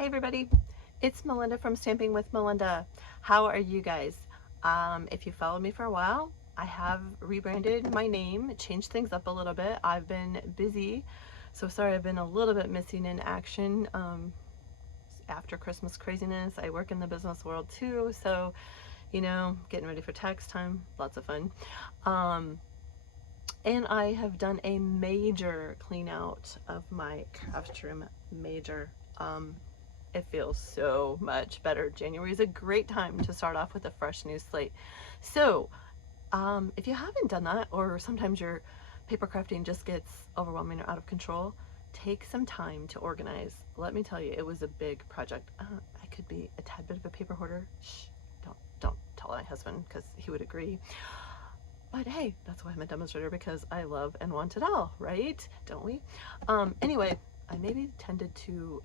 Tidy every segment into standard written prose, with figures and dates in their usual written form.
Hey everybody, it's Melinda from Stamping with Melinda. How are you guys? If you followed me for a while, I have rebranded my name, changed things up a little bit. I've been busy, so sorry I've been a little bit missing in action. After Christmas craziness, I work in the business world too, so getting ready for tax time, lots of fun. And I have done a major clean out of my craft room, major. It feels so much better. January is a great time to start off with a fresh new slate. So if you haven't done that, or sometimes your paper crafting just gets overwhelming or out of control, take some time to organize. Let me tell you, it was a big project. I could be a tad bit of a paper hoarder. Shh, don't tell my husband because he would agree. But hey, that's why I'm a demonstrator, because I love and want it all, right? Don't we? Anyway, I maybe tended to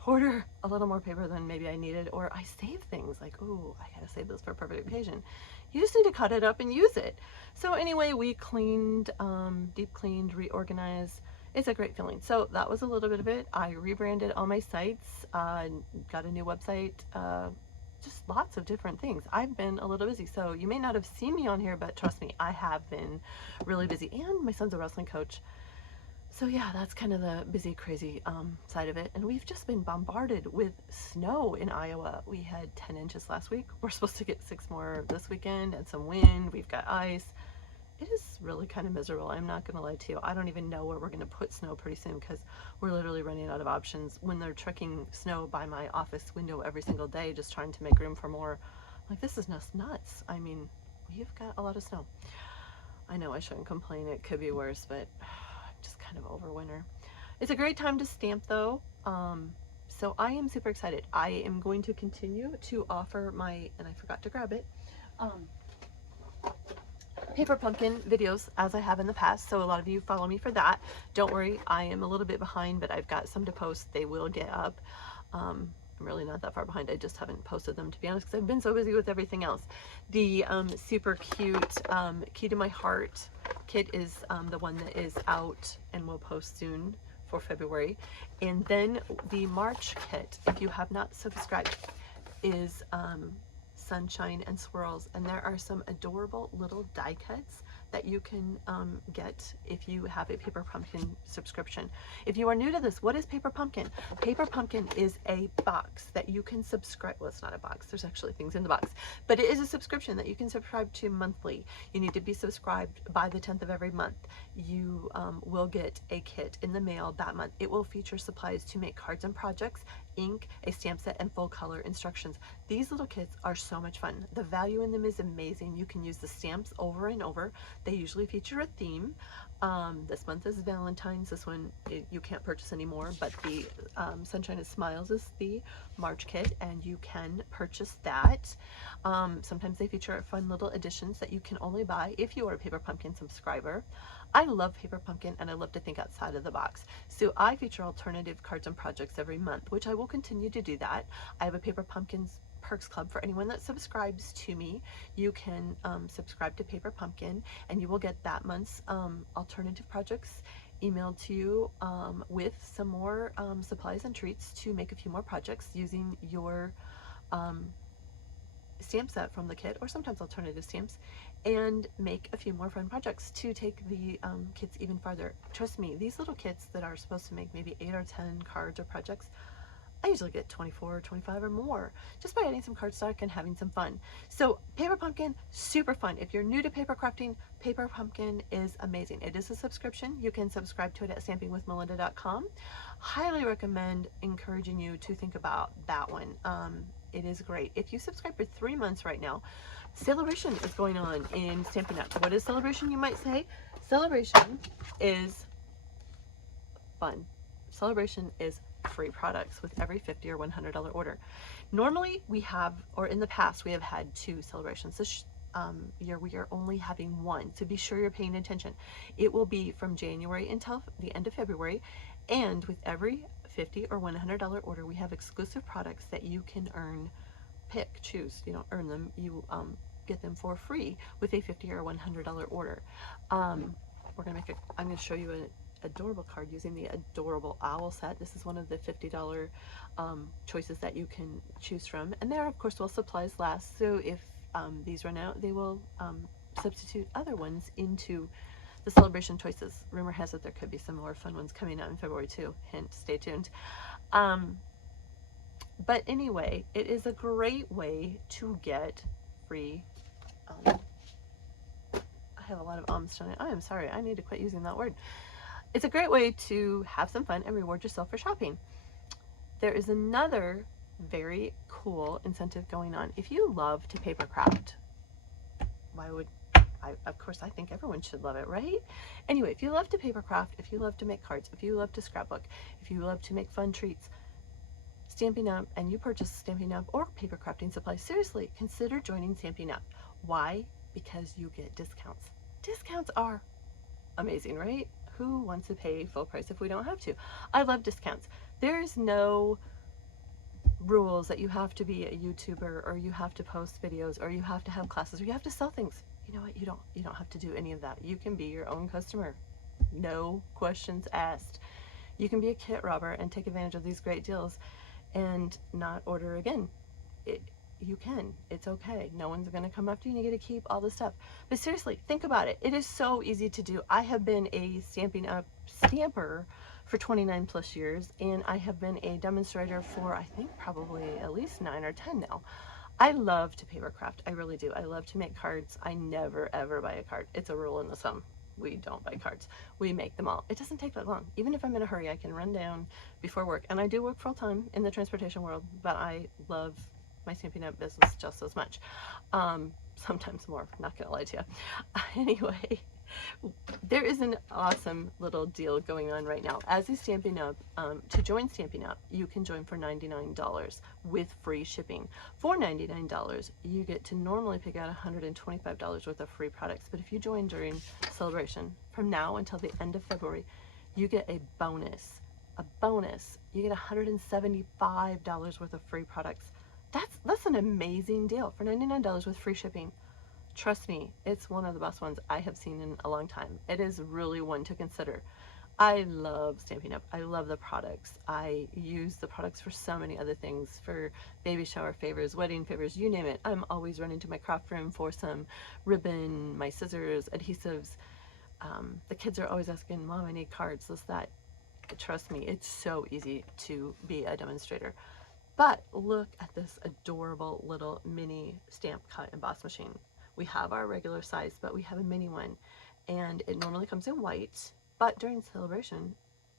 hoarder a little more paper than maybe I needed, or I save things like, oh, I gotta save this for a perfect occasion. You just need to cut it up and use it. So anyway, we cleaned, deep cleaned, reorganized. It's a great feeling. So that was a little bit of it. I rebranded all my sites, got a new website, just lots of different things. I've been a little busy, so you may not have seen me on here, but trust me, I have been really busy. And my son's a wrestling coach. So yeah, that's kind of the busy, crazy side of it. And we've just been bombarded with snow in Iowa. We had 10 inches last week. We're supposed to get 6 more this weekend, and some wind. We've got ice. It is really kind of miserable. I'm not going to lie to you. I don't even know where we're going to put snow pretty soon, because we're literally running out of options. When they're trucking snow by my office window every single day, just trying to make room for more, like, this is nuts. I mean, we've got a lot of snow. I know I shouldn't complain. It could be worse, but I'm just kind of over winter. It's a great time to stamp though. So I am super excited. I am going to continue to offer my, and I forgot to grab it, paper pumpkin videos as I have in the past. So a lot of you follow me for that. Don't worry, I am a little bit behind, but I've got some to post. They will get up. I'm really not that far behind. I just haven't posted them, to be honest, because I've been so busy with everything else. The super cute Key to My Heart kit is the one that is out and will post soon for February. And then the March kit, if you have not subscribed, is Sunshine and Swirls, and there are some adorable little die cuts that you can get if you have a Paper Pumpkin subscription. If you are new to this, what is Paper Pumpkin? Paper Pumpkin is a box that you can subscribe. Well, it's not a box, there's actually things in the box, but it is a subscription that you can subscribe to monthly. You need to be subscribed by the 10th of every month. You will get a kit in the mail that month. It will feature supplies to make cards and projects, ink, a stamp set, and full color instructions. These little kits are so much fun. The value in them is amazing. You can use the stamps over and over. They usually feature a theme. This month is Valentine's. This one you can't purchase anymore, but the Sunshine and Smiles is the March kit, and you can purchase that. Sometimes they feature fun little additions that you can only buy if you are a Paper Pumpkin subscriber. I love Paper Pumpkin, and I love to think outside of the box. So I feature alternative cards and projects every month, which I will continue to do that. I have a Paper Pumpkins Perks Club for anyone that subscribes to me. You can subscribe to Paper Pumpkin, and you will get that month's alternative projects emailed to you with some more supplies and treats to make a few more projects using your stamp set from the kit, or sometimes alternative stamps, and make a few more fun projects to take the kits even farther. Trust me, these little kits that are supposed to make maybe 8 or 10 cards or projects, I usually get 24 or 25 or more just by adding some cardstock and having some fun. So Paper Pumpkin, super fun. If you're new to paper crafting, Paper Pumpkin is amazing. It is a subscription. You can subscribe to it at stampingwithmelinda.com. Highly recommend, encouraging you to think about that one. It is great. If you subscribe for 3 months right now, Celebration is going on in Stampin' Up. What is Celebration, you might say? Celebration is fun. Celebration is free products with every $50 or $100 order. Normally we have, or in the past we have had 2 celebrations. This year we are only having 1, so be sure you're paying attention. It will be from January until the end of February, and with every $50 or $100 order we have exclusive products that you can earn, pick, choose. You don't earn them, you get them for free with a $50 or $100 order. We're gonna make a, I'm gonna show you adorable card using the adorable owl set. This is one of the $50 choices that you can choose from. And there, of course, while supplies last. So if these run out, they will substitute other ones into the celebration choices. Rumor has it there could be some more fun ones coming out in February too. Hint, stay tuned. But anyway, it is a great way to get free. I have a lot of ums tonight. I am sorry. I need to quit using that word. It's a great way to have some fun and reward yourself for shopping. There is another very cool incentive going on. If you love to paper craft, why would of course, I think everyone should love it, right? Anyway, if you love to paper craft, if you love to make cards, if you love to scrapbook, if you love to make fun treats, Stampin' Up, and you purchase Stampin' Up or paper crafting supplies, seriously, consider joining Stampin' Up. Why? Because you get discounts. Discounts are amazing, right? Who wants to pay full price if we don't have to? I love discounts. There's no rules that you have to be a YouTuber, or you have to post videos, or you have to have classes, or you have to sell things. You know what? You don't have to do any of that. You can be your own customer. No questions asked. You can be a kit robber and take advantage of these great deals and not order again. You can. It's okay. No one's going to come after you and you get to keep all the stuff. But seriously, think about it. It is so easy to do. I have been a Stampin' Up stamper for 29 plus years, and I have been a demonstrator for, I think, probably at least 9 or 10 now. I love to paper craft. I really do. I love to make cards. I never ever buy a card. It's a rule in the thumb. We don't buy cards. We make them all. It doesn't take that long. Even if I'm in a hurry, I can run down before work. And I do work full time in the transportation world, but I love my Stampin' Up business just as much. Sometimes more, not gonna lie to you. Anyway, there is an awesome little deal going on right now. As is Stampin' Up, to join Stampin' Up, you can join for $99 with free shipping. For $99, you get to normally pick out $125 worth of free products. But if you join during celebration, from now until the end of February, you get a bonus. A bonus. You get $175 worth of free products. That's an amazing deal for $99 with free shipping. Trust me, it's one of the best ones I have seen in a long time. It is really one to consider. I love Stampin' Up. I love the products. I use the products for so many other things, for baby shower favors, wedding favors, you name it. I'm always running to my craft room for some ribbon, my scissors, adhesives. The kids are always asking, Mom, I need cards, this, that. Trust me, it's so easy to be a demonstrator. But look at this adorable little mini stamp cut emboss machine. We have our regular size, but we have a mini one, and it normally comes in white, but during celebration,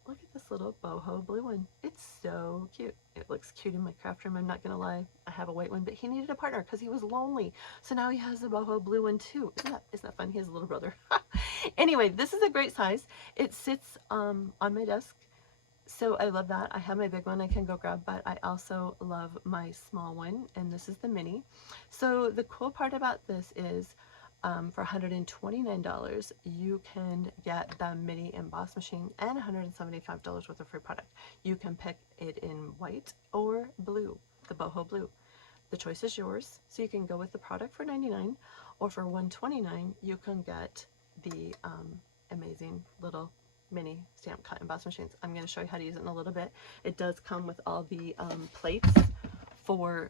look at this little boho blue one. It's so cute. It looks cute in my craft room. I'm not gonna lie, I have a white one, but he needed a partner because he was lonely. So now he has the boho blue one too. Isn't that fun? He has a little brother. Anyway, this is a great size. It sits on my desk. So I love that. I have my big one I can go grab, but I also love my small one, and this is the mini. So the cool part about this is for $129, you can get the mini emboss machine and $175 worth of free product. You can pick it in white or blue, the boho blue. The choice is yours, so you can go with the product for $99, or for $129, you can get the amazing little mini stamp cut emboss machines. I'm going to show you how to use it in a little bit. It does come with all the plates for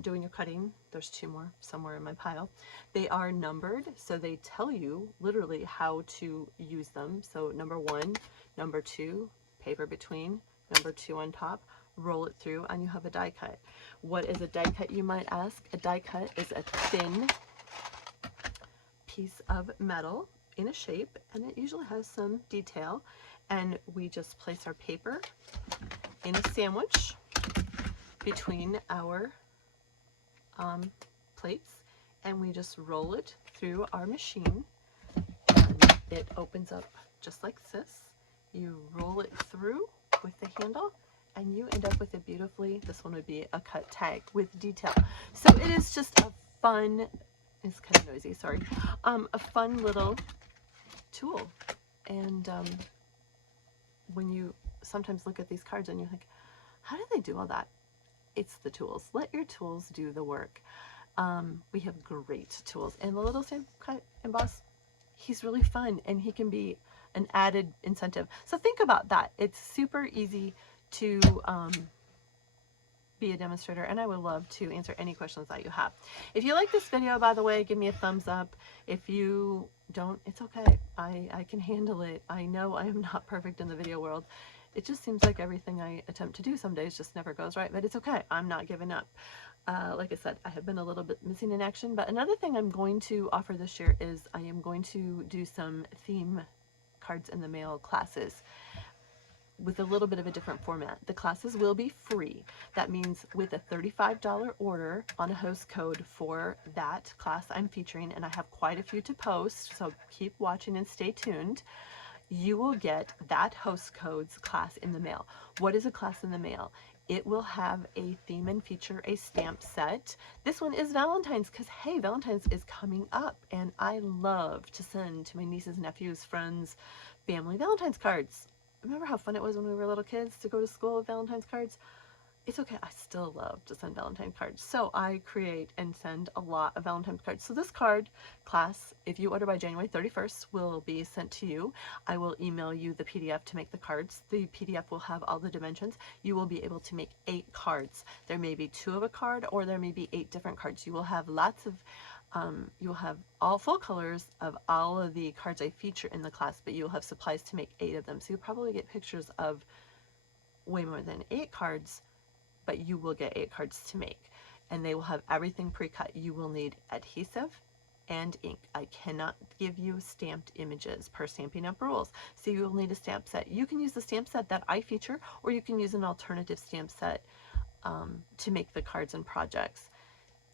doing your cutting. There's 2 more somewhere in my pile. They are numbered, so they tell you literally how to use them. So number 1, number 2, paper between, number 2 on top, roll it through, and you have a die cut. What is a die cut, you might ask? A die cut is a thin piece of metal in a shape, and it usually has some detail, and we just place our paper in a sandwich between our plates, and we just roll it through our machine, and it opens up just like this. You roll it through with the handle, and you end up with a beautifully, this one would be a cut tag with detail. So it is just a fun, it's kind of noisy, sorry, a fun little tool. And when you sometimes look at these cards and you think, how did they do all that? It's the tools. Let your tools do the work. We have great tools, and the little stamp cut emboss, he's really fun, and he can be an added incentive. So think about that. It's super easy to be a demonstrator, and I would love to answer any questions that you have. If you like this video, by the way, give me a thumbs up. If you don't, it's okay. I can handle it. I know I am not perfect in the video world. It just seems like everything I attempt to do some days just never goes right, but it's okay. I'm not giving up. Like I said, I have been a little bit missing in action, but another thing I'm going to offer this year is I am going to do some theme cards in the mail classes with a little bit of a different format. The classes will be free. That means with a $35 order on a host code for that class I'm featuring, and I have quite a few to post, so keep watching and stay tuned, you will get that host code's class in the mail. What is a class in the mail? It will have a theme and feature a stamp set. This one is Valentine's because, hey, Valentine's is coming up, and I love to send to my nieces, nephews, friends, family Valentine's cards. Remember how fun it was when we were little kids to go to school with Valentine's cards? It's okay, I still love to send Valentine cards. So I create and send a lot of Valentine's cards. So this card class, if you order by January 31st, will be sent to you. I will email you the PDF to make the cards. The PDF will have all the dimensions. You will be able to make 8 cards. There may be 2 of a card, or there may be 8 different cards. You will have lots of you will have all full colors of all of the cards I feature in the class, but you'll have supplies to make 8 of them. So you'll probably get pictures of way more than 8 cards, but you will get 8 cards to make. And they will have everything pre-cut. You will need adhesive and ink. I cannot give you stamped images per Stampin' Up! Rules. So you will need a stamp set. You can use the stamp set that I feature, or you can use an alternative stamp set to make the cards and projects.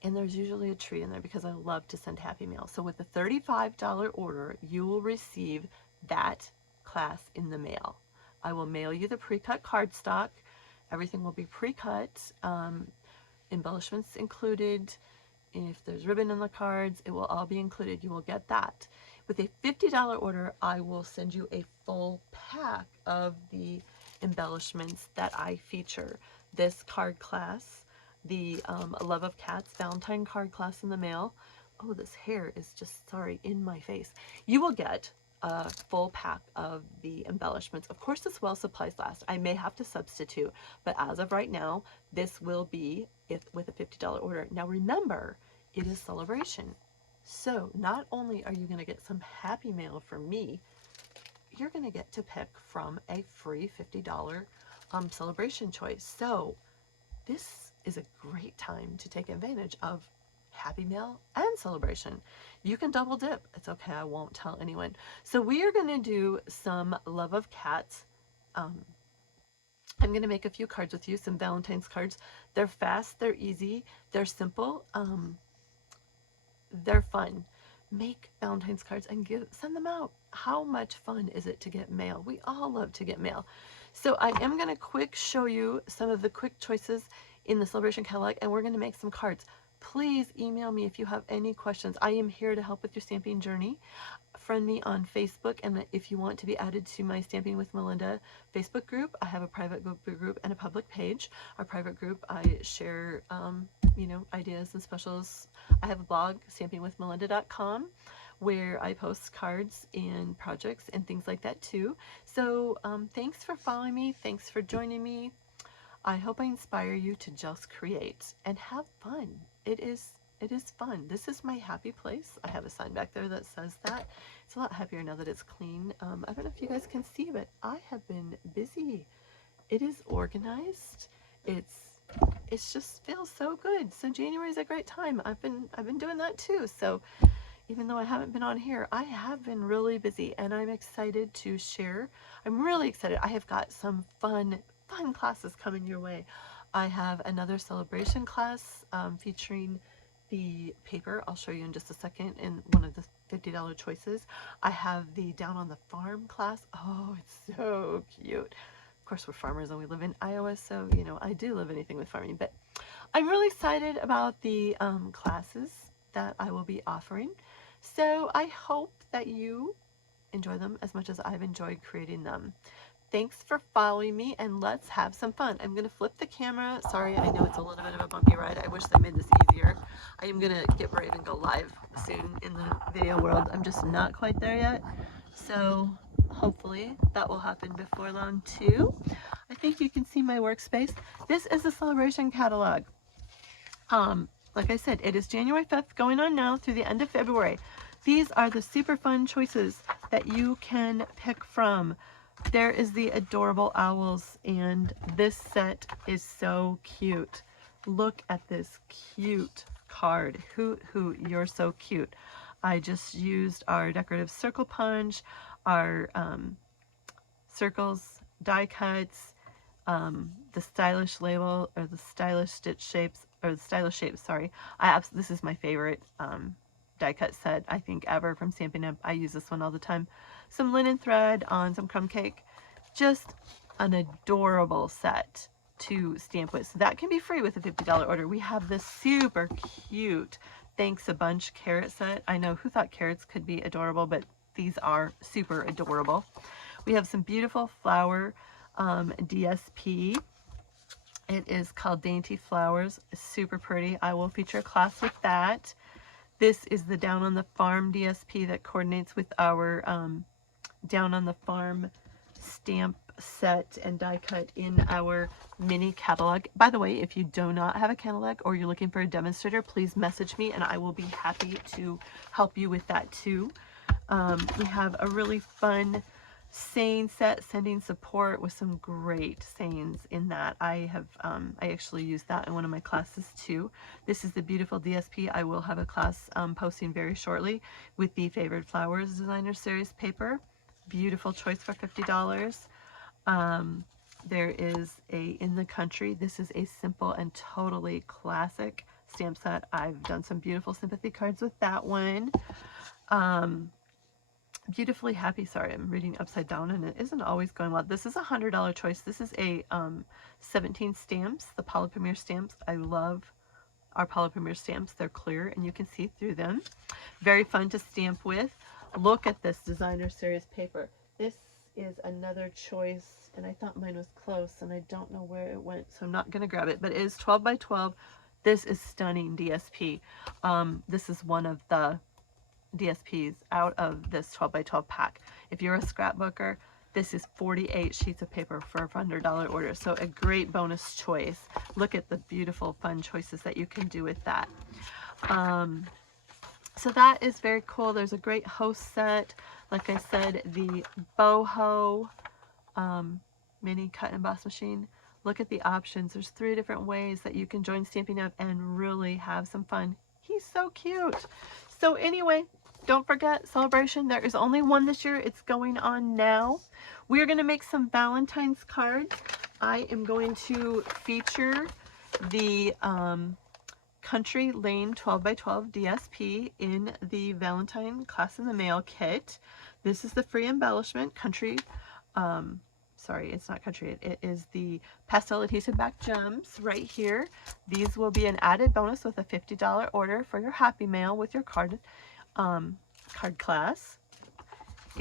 And there's usually a tree in there because I love to send happy mail. So with a $35 order, you will receive that class in the mail. I will mail you the pre-cut cardstock. Everything will be pre-cut, embellishments included. If there's ribbon in the cards, it will all be included. You will get that. With a $50 order, I will send you a full pack of the embellishments that I feature. This card class, the Love of Cats Valentine card class in the mail. Oh, this hair is just, sorry, in my face. You will get a full pack of the embellishments. Of course, this while supplies last. I may have to substitute, but as of right now, this will be with a $50 order. Now remember, it is celebration. So not only are you going to get some happy mail from me, you're going to get to pick from a free $50 celebration choice. So this is a great time to take advantage of happy mail and celebration. You can double dip. It's okay, I won't tell anyone. So we are going to do some Love of Cats. I'm going to make a few cards with you, some Valentine's cards. They're fast, they're easy, they're simple, they're fun. Make Valentine's cards and send them out. How much fun is it to get mail? We all love to get mail. So I am going to show you some of the quick choices in the celebration catalog, and we're going to make some cards. Please email me if you have any questions. I am here to help with your stamping journey. Friend me on Facebook, and if you want to be added to my Stamping with Melinda Facebook group, I have a private group and a public page. Our private group, I share ideas and specials. I have a blog, stampingwithmelinda.com, where I post cards and projects and things like that too. So thanks for following me. Thanks for joining me. I hope I inspire you to just create and have fun. It is fun. This is my happy place. I have a sign back there that says that. It's a lot happier now that it's clean. I don't know if you guys can see, but I have been busy. It is organized. It just feels so good. So January is a great time. I've been doing that too. So even though I haven't been on here, I have been really busy, and I'm excited to share. I'm really excited. I have got some fun classes coming your way. I have another celebration class featuring the paper. I'll show you in just a second in one of the $50 choices. I have the Down on the Farm class. Oh, it's so cute. Of course, we're farmers and we live in Iowa, so I do love anything with farming, but I'm really excited about the classes that I will be offering. So I hope that you enjoy them as much as I've enjoyed creating them. Thanks for following me, and let's have some fun. I'm going to flip the camera. Sorry, I know it's a little bit of a bumpy ride. I wish they made this easier. I am going to get brave and go live soon in the video world. I'm just not quite there yet. So hopefully that will happen before long too. I think you can see my workspace. This is the celebration catalog. Like I said, it is January 5th going on now through the end of February. These are the super fun choices that you can pick from. There is the adorable owls, and this set is so cute. Look at this cute card. Hoot hoot, you're so cute. I just used our decorative circle punch, our circles, die cuts, the stylish label, or the stylish stitch shapes, or the stylish shapes, sorry. This is my favorite die cut set, I think, ever from Stampin' Up. I use this one all the time. Some linen thread on some crumb cake. Just an adorable set to stamp with. So that can be free with a $50 order. We have this super cute Thanks a Bunch carrot set. I know, who thought carrots could be adorable, but these are super adorable. We have some beautiful flower DSP. It is called Dainty Flowers. Super pretty. I will feature a class with that. This is the Down on the Farm DSP that coordinates with our Down on the Farm stamp set and die cut in our mini catalog. By the way, if you do not have a catalog or you're looking for a demonstrator, please message me and I will be happy to help you with that too. We have a really fun saying set, sending support, with some great sayings in that. I actually used that in one of my classes too. This is the beautiful DSP. I will have a class posting very shortly with the Favored Flowers Designer Series paper. Beautiful choice for $50. There is a In the Country. This is a simple and totally classic stamp set. I've done some beautiful sympathy cards with that one. Beautifully Happy, sorry, I'm reading upside down and it isn't always going well. This is a $100 choice. This is a 17 stamps, the Paula Premier stamps. I love our Paula Premier stamps. They're clear and you can see through them. Very fun to stamp with. Look at this Designer Series paper. This is another choice, and I thought mine was close and I don't know where it went, so I'm not going to grab it, but it is 12 by 12. This is stunning DSP. This is one of the DSPs out of this 12 by 12 pack. If you're a scrapbooker, this is 48 sheets of paper for a $100 order, so a great bonus choice. Look at the beautiful fun choices that you can do with that. So that is very cool. There's a great host set. Like I said, the boho mini cut and emboss machine. Look at the options. There's 3 different ways that you can join Stampin' Up and really have some fun. He's so cute. So anyway, don't forget Celebration. There is only one this year. It's going on now. We are going to make some Valentine's cards. I am going to feature the Country Lane 12 by 12 DSP in the Valentine Class in the Mail kit. This is the free embellishment. Country, sorry, it's not country. It is the pastel adhesive back gems right here. These will be an added bonus with a $50 order for your Happy Mail with your card class.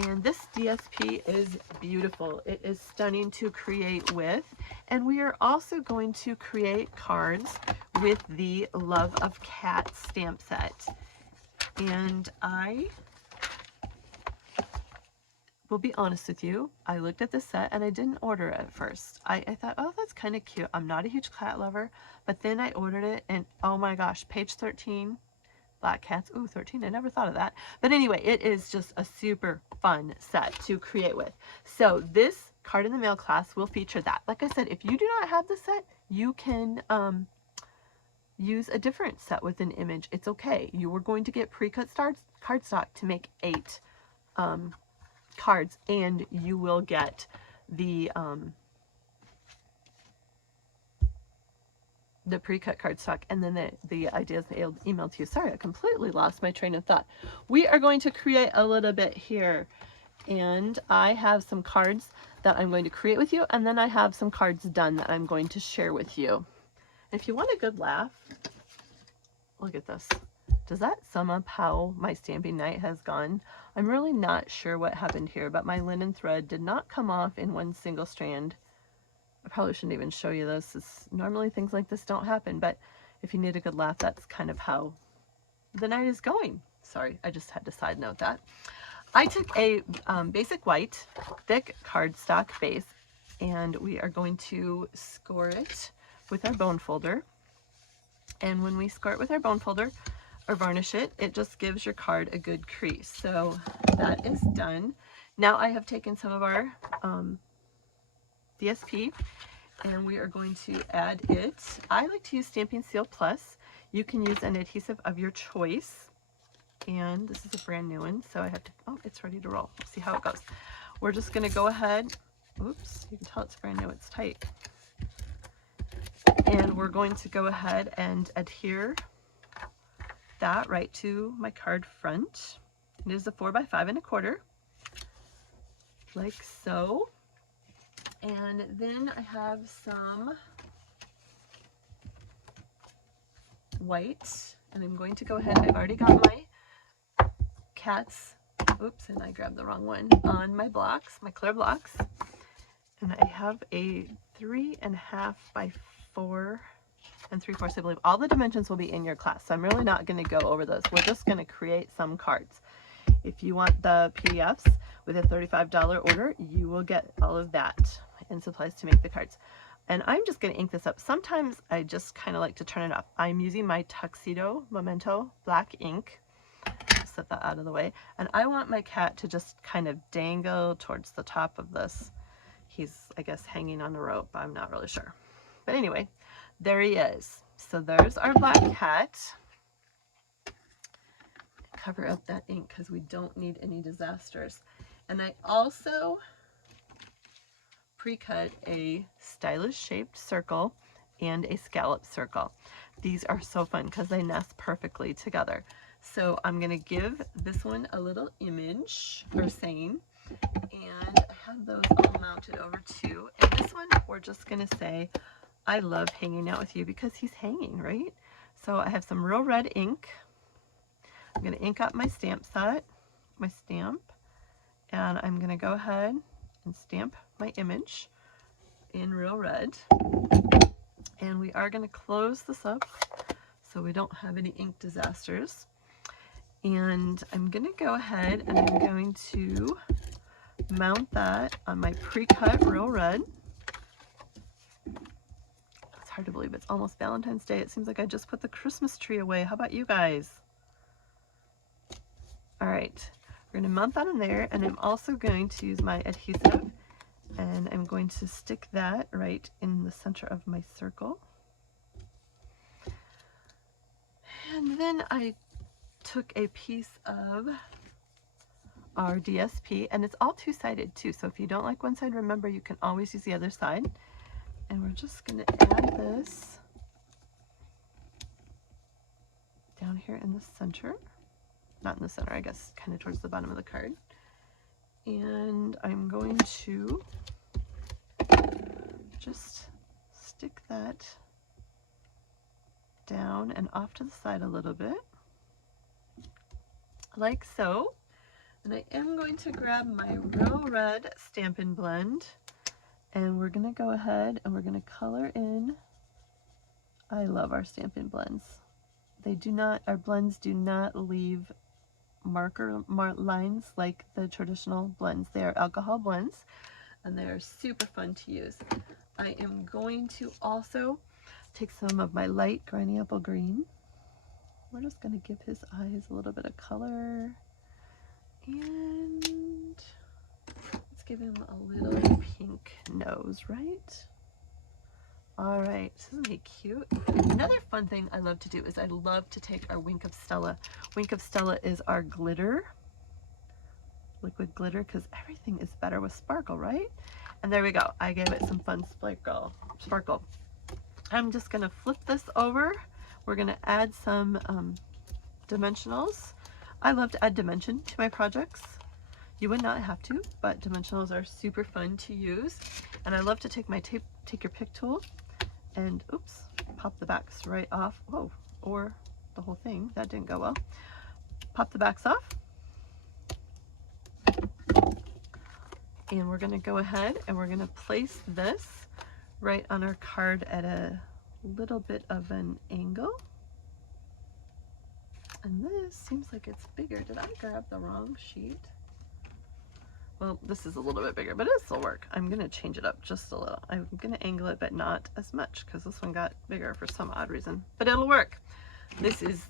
And this DSP is beautiful. It is stunning to create with. And we are also going to create cards with the Love of Cat stamp set. And I will be honest with you, I looked at this set and I didn't order it at first. I thought, oh, that's kind of cute. I'm not a huge cat lover, but then I ordered it and oh my gosh, page 13, black cats. Ooh, 13, I never thought of that. But anyway, it is just a super fun set to create with. So this card in the mail class will feature that. Like I said, if you do not have the set, you can use a different set with an image. It's okay. You were going to get pre-cut cardstock to make 8 cards, and you will get the pre-cut cardstock, and then the ideas emailed to you. Sorry, I completely lost my train of thought. We are going to create a little bit here, and I have some cards that I'm going to create with you, and then I have some cards done that I'm going to share with you. If you want a good laugh, look at this. Does that sum up how my stamping night has gone? I'm really not sure what happened here, but my linen thread did not come off in one single strand. I probably shouldn't even show you this. Normally things like this don't happen, but if you need a good laugh, that's kind of how the night is going. Sorry, I just had to side note that. I took a basic white, thick cardstock base, and we are going to score it with our bone folder. And when we score it with our bone folder or varnish it, it just gives your card a good crease. So that is done. Now I have taken some of our DSP and we are going to add it. I like to use Stamping Seal Plus. You can use an adhesive of your choice. And this is a brand new one, so I have to, oh, it's ready to roll. Let's see how it goes. We're just gonna go ahead, oops, you can tell it's brand new, it's tight. And we're going to go ahead and adhere that right to my card front. It is a 4x5 1/4, like so. And then I have some white, and I'm going to go ahead, I've already got my cats, oops, and I grabbed the wrong one, on my blocks, my clear blocks. And I have a 3.5 by 4 3/4, I believe. All the dimensions will be in your class, so I'm really not going to go over those. We're just going to create some cards. If you want the PDFs with a $35 order, you will get all of that and supplies to make the cards. And I'm just going to ink this up. Sometimes I just kind of like to turn it up. I'm using my Tuxedo Memento black ink. Set that out of the way. And I want my cat to just kind of dangle towards the top of this. He's, I guess, hanging on a rope. I'm not really sure. But anyway, there he is. So there's our black cat. Cover up that ink because we don't need any disasters. And I also pre-cut a stylish shaped circle and a scallop circle. These are so fun because they nest perfectly together. So I'm going to give this one a little image or saying, and I have those all mounted over too. And this one, we're just going to say, I love hanging out with you, because he's hanging, right? So I have some real red ink. I'm going to ink up my stamp set, my stamp, and I'm going to go ahead and stamp my image in real red. And we are going to close this up so we don't have any ink disasters. And I'm going to go ahead and I'm going to mount that on my pre-cut real red. It's hard to believe it's almost Valentine's Day. It seems like I just put the Christmas tree away. How about you guys? All right, we're going to mount that in there, and I'm also going to use my adhesive, and I'm going to stick that right in the center of my circle. And then I took a piece of our DSP, and it's all two-sided too, so if you don't like one side, remember you can always use the other side. And we're just going to add this down here in the center. Not in the center, I guess, kind of towards the bottom of the card. And I'm going to just stick that down and off to the side a little bit, like so. And I am going to grab my real red Stampin' Blend, and we're going to go ahead and we're going to color in. I love our Stampin' Blends. They do not, our blends do not leave marker lines like the traditional blends. They are alcohol blends, and they are super fun to use. I am going to also take some of my light Granny Apple Green. We're just going to give his eyes a little bit of color, and let's give him a little pink nose, right? All right, isn't he cute? Another fun thing I love to do is I love to take our Wink of Stella. Wink of Stella is our glitter, liquid glitter, because everything is better with sparkle, right? And there we go. I gave it some fun sparkle. I'm just going to flip this over. We're going to add some dimensionals. I love to add dimension to my projects. You would not have to, but dimensionals are super fun to use. And I love to take my take your pick tool and, oops, pop the backs right off. Whoa, or the whole thing. That didn't go well. Pop the backs off. And we're going to go ahead and we're going to place this right on our card at a little bit of an angle. And this seems like it's bigger. Did I grab the wrong sheet? well, this is a little bit bigger, but it'll still work. I'm gonna change it up just a little. I'm gonna angle it, but not as much because this one got bigger for some odd reason, but it'll work. This is,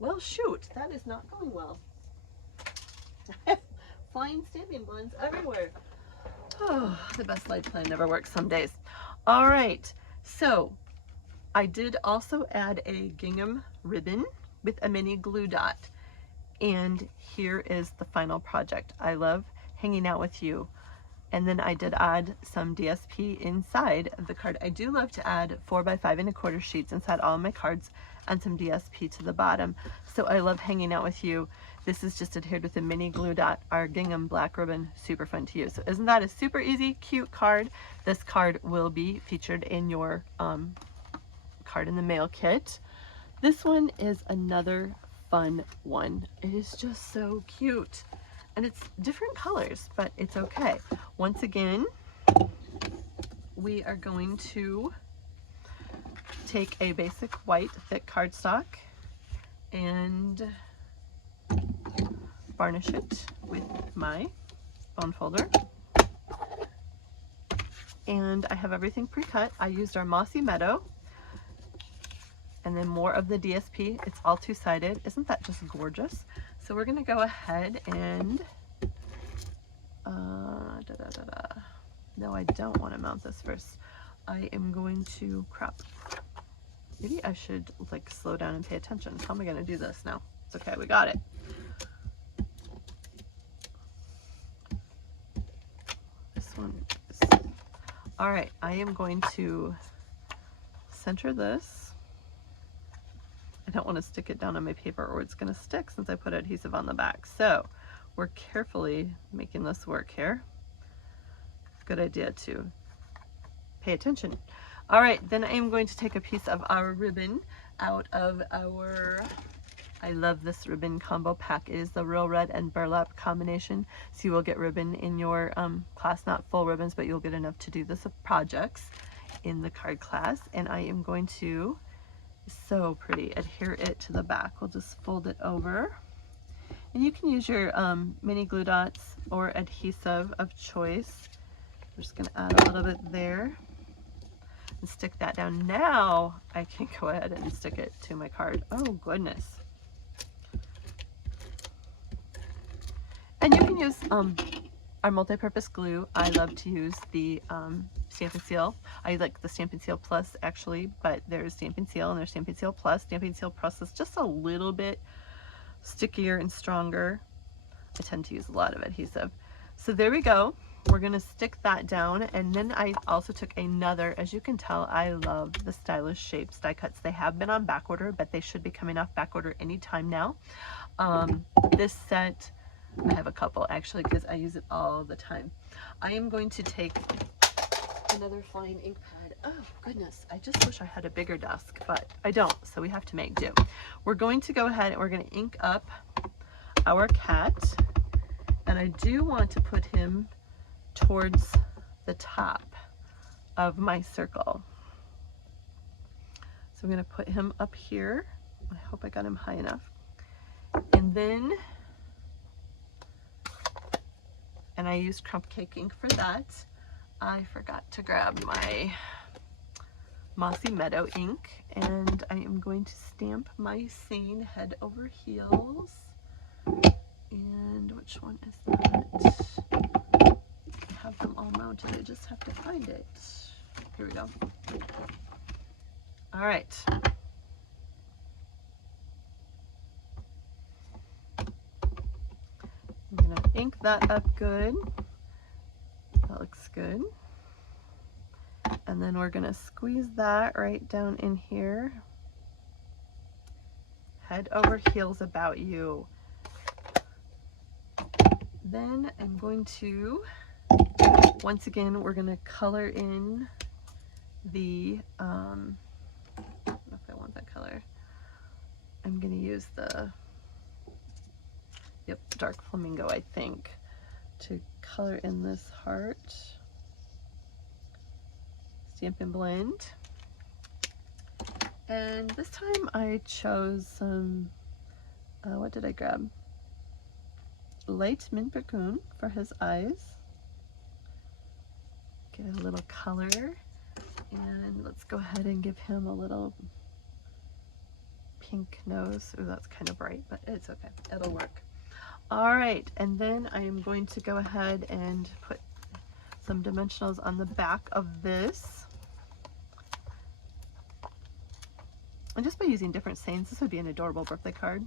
well, shoot, that is not going well. I have flying stamping blends everywhere. Oh, the best light plan never works some days. All right, so I did also add a gingham ribbon with a mini glue dot. And here is the final project. I love hanging out with you. And then I did add some DSP inside of the card. I do love to add 4x5 1/4 sheets inside all of my cards and some DSP to the bottom. So I love hanging out with you. This is just adhered with a mini glue dot, our gingham black ribbon, super fun to use. So isn't that a super easy, cute card? This card will be featured in your card in the mail kit. This one is another fun one. It is just so cute. And it's different colors, but it's okay. Once again, we are going to take a basic white thick cardstock and varnish it with my bone folder. And I have everything pre-cut. I used our Mossy Meadow and then more of the DSP. It's all two-sided. Isn't that just gorgeous? So we're gonna go ahead and, no, I don't wanna mount this first. I am going to, crap. Maybe I should like slow down and pay attention. How am I gonna do this now? It's okay, we got it. This one is, all right, I am going to center this. I don't want to stick it down on my paper or it's going to stick since I put adhesive on the back. So we're carefully making this work here. Good idea to pay attention. All right, then I am going to take a piece of our ribbon out of our, I love this ribbon combo pack. It is the Real Red and Burlap combination. So you will get ribbon in your class, not full ribbons, but you'll get enough to do this projects in the card class. And I am going to, so pretty, adhere it to the back. We'll just fold it over. And you can use your mini glue dots or adhesive of choice. I'm just gonna add a little bit there and stick that down. Now I can go ahead and stick it to my card. Oh goodness. And you can use our multi-purpose glue. I love to use the Stampin' Seal. I like the Stampin' Seal Plus actually, but there's Stampin' Seal and there's Stampin' Seal Plus. Stampin' Seal Plus is just a little bit stickier and stronger. I tend to use a lot of adhesive. So there we go. We're gonna stick that down, and then I also took another, as you can tell, I love the Stylish Shapes die cuts. They have been on back order, but they should be coming off back order anytime now. This set, I have a couple actually because I use it all the time. I am going to take another flying ink pad. Oh goodness, I just wish I had a bigger desk, but I don't, so we have to make do. We're going to go ahead and we're going to ink up our cat, and I do want to put him towards the top of my circle. So I'm going to put him up here. I hope I got him high enough. And then, and I used crump cake ink for that. I forgot to grab my Mossy Meadow ink, and I am going to stamp my scene head over heels. And which one is that? I have them all mounted, I just have to find it. Here we go. All right. I'm gonna ink that up good. That looks good. And then we're gonna squeeze that right down in here. Head over heels about you. Then I'm going to, once again, we're gonna color in the, I don't know if I want that color. I'm gonna use the, yep, dark flamingo, I think, to color in this heart. Stampin' Blend. And this time I chose some, what did I grab? light mint brickoon for his eyes. Get a little color, and let's go ahead and give him a little pink nose. Oh, that's kind of bright, but it's okay, it'll work. All right, and then I am going to go ahead and put some dimensionals on the back of this. And just by using different sayings, this would be an adorable birthday card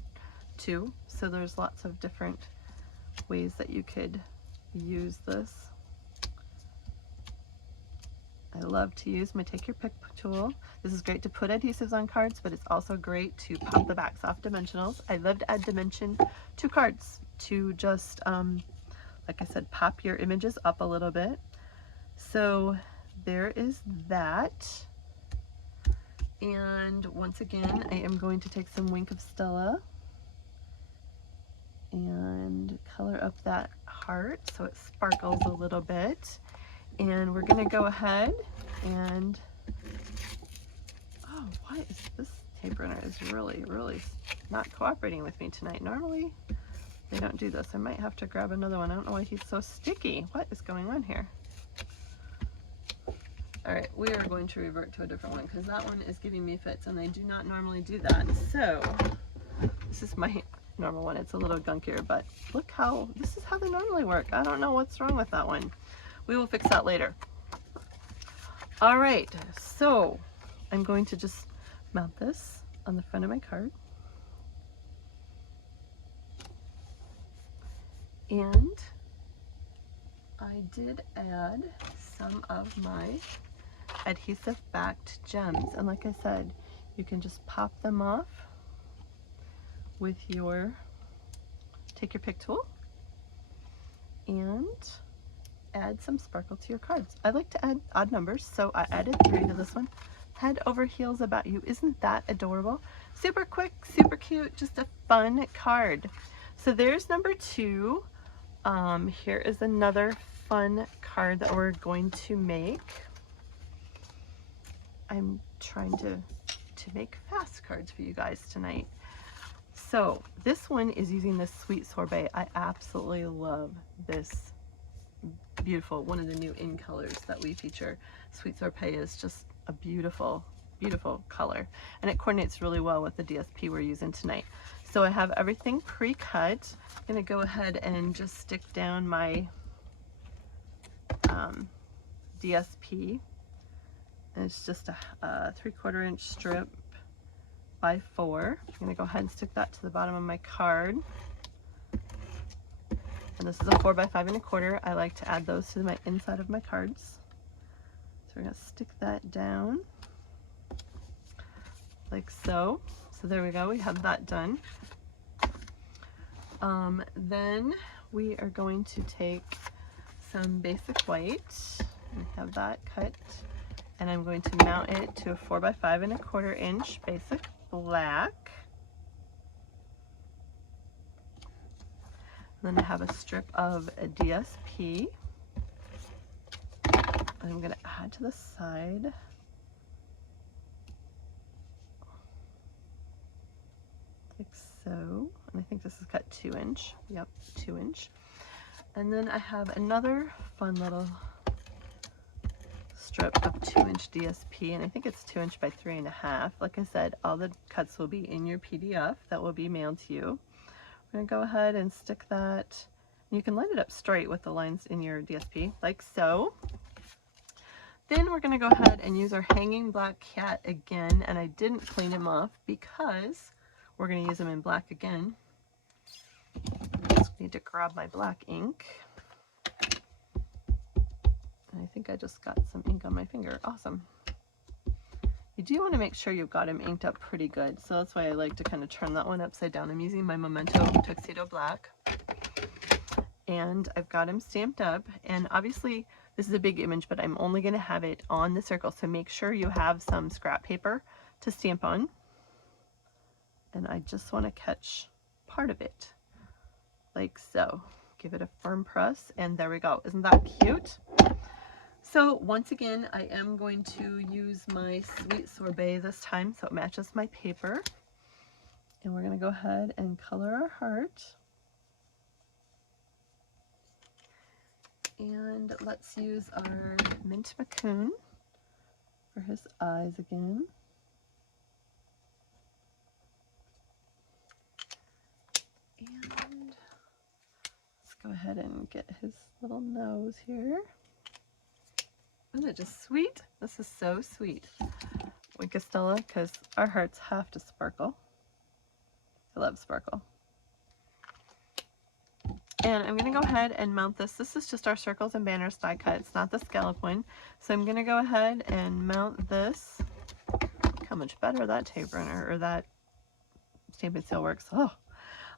too. So there's lots of different ways that you could use this. I love to use my Take Your Pick tool. This is great to put adhesives on cards, but it's also great to pop the backs off dimensionals. I love to add dimension to cards to just, like I said, pop your images up a little bit. So there is that. And once again, I am going to take some Wink of Stella and color up that heart so it sparkles a little bit. And we're going to go ahead and, oh, why is this tape runner is really not cooperating with me tonight. Normally they don't do this. I might have to grab another one. I don't know why he's so sticky. What is going on here? All right, we are going to revert to a different one because that one is giving me fits and I do not normally do that. So this is my normal one. It's a little gunkier, but look how, this is how they normally work. I don't know what's wrong with that one. We will fix that later. All right, so I'm going to just mount this on the front of my card. And I did add some of my adhesive backed gems. And like I said, you can just pop them off with your Take Your Pick tool and add some sparkle to your cards. I like to add odd numbers, so I added 3 to this one. Head over heels about you. Isn't that adorable? Super quick, super cute, just a fun card. So there's number 2. Here is another fun card that we're going to make. I'm trying to make fast cards for you guys tonight. So this one is using this Sweet Sorbet. I absolutely love this beautiful, one of the new in colors that we feature. Sweet Sorbet is just a beautiful color, and it coordinates really well with the DSP we're using tonight. So I have everything pre-cut. I'm gonna go ahead and just stick down my DSP, and it's just a 3/4 inch strip by 4. I'm gonna go ahead and stick that to the bottom of my card. And this is a 4 by 5 1/4. I like to add those to my inside of my cards. So we're gonna stick that down like so. So there we go, we have that done. Then we are going to take some basic white and have that cut. And I'm going to mount it to a 4 by 5 1/4 inch basic black. Then I have a strip of a DSP. I'm going to add to the side. Like so. And I think this is cut 2 inch. Yep, 2 inch. And then I have another fun little strip of 2 inch DSP, and I think it's 2 inch by 3.5. Like I said, all the cuts will be in your PDF that will be mailed to you. I'm going to go ahead and stick that. You can line it up straight with the lines in your DSP, like so. Then we're going to go ahead and use our hanging black cat again, and I didn't clean him off because we're going to use him in black again. I just need to grab my black ink. And I think I just got some ink on my finger. Awesome. You do want to make sure you've got him inked up pretty good, so that's why I like to kind of turn that one upside down. I'm using my Memento Tuxedo Black, and I've got him stamped up. And obviously this is a big image, but I'm only going to have it on the circle, so make sure you have some scrap paper to stamp on. And I just want to catch part of it like so. Give it a firm press, and there we go. Isn't that cute? So once again, I am going to use my Sweet Sorbet this time so it matches my paper. And we're going to go ahead and color our heart. And let's use our mint macoon for his eyes again. And let's go ahead and get his little nose here. Isn't it just sweet? This is so sweet. Wink of Stella, because our hearts have to sparkle. I love sparkle. And I'm going to go ahead and mount this. This is just our circles and banners die cut. It's not the scallop one. So I'm going to go ahead and mount this. Look how much better that tape runner or that Stampin' Seal works. Oh,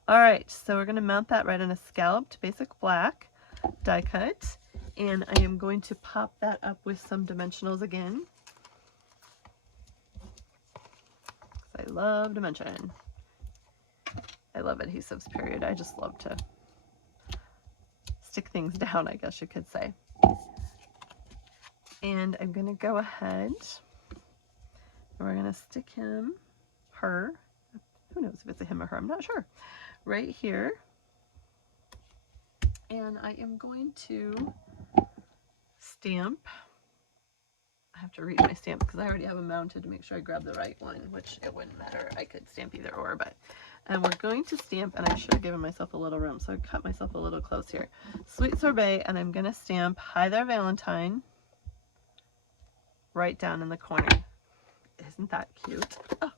all right. So we're going to mount that right on a scalloped basic black die cut. And I am going to pop that up with some dimensionals again. I love dimension. I love adhesives, period. I just love to stick things down, I guess you could say. And I'm going to go ahead and we're going to stick him, her, who knows if it's a him or her, I'm not sure, right here. And I am going to stamp. I have to read my stamp because I already have them mounted to make sure I grab the right one, which it wouldn't matter. I could stamp either or, but. And we're going to stamp, and I should have given myself a little room, so I cut myself a little close here. Sweet Sorbet, and I'm going to stamp Hi There Valentine right down in the corner. Isn't that cute? Oh,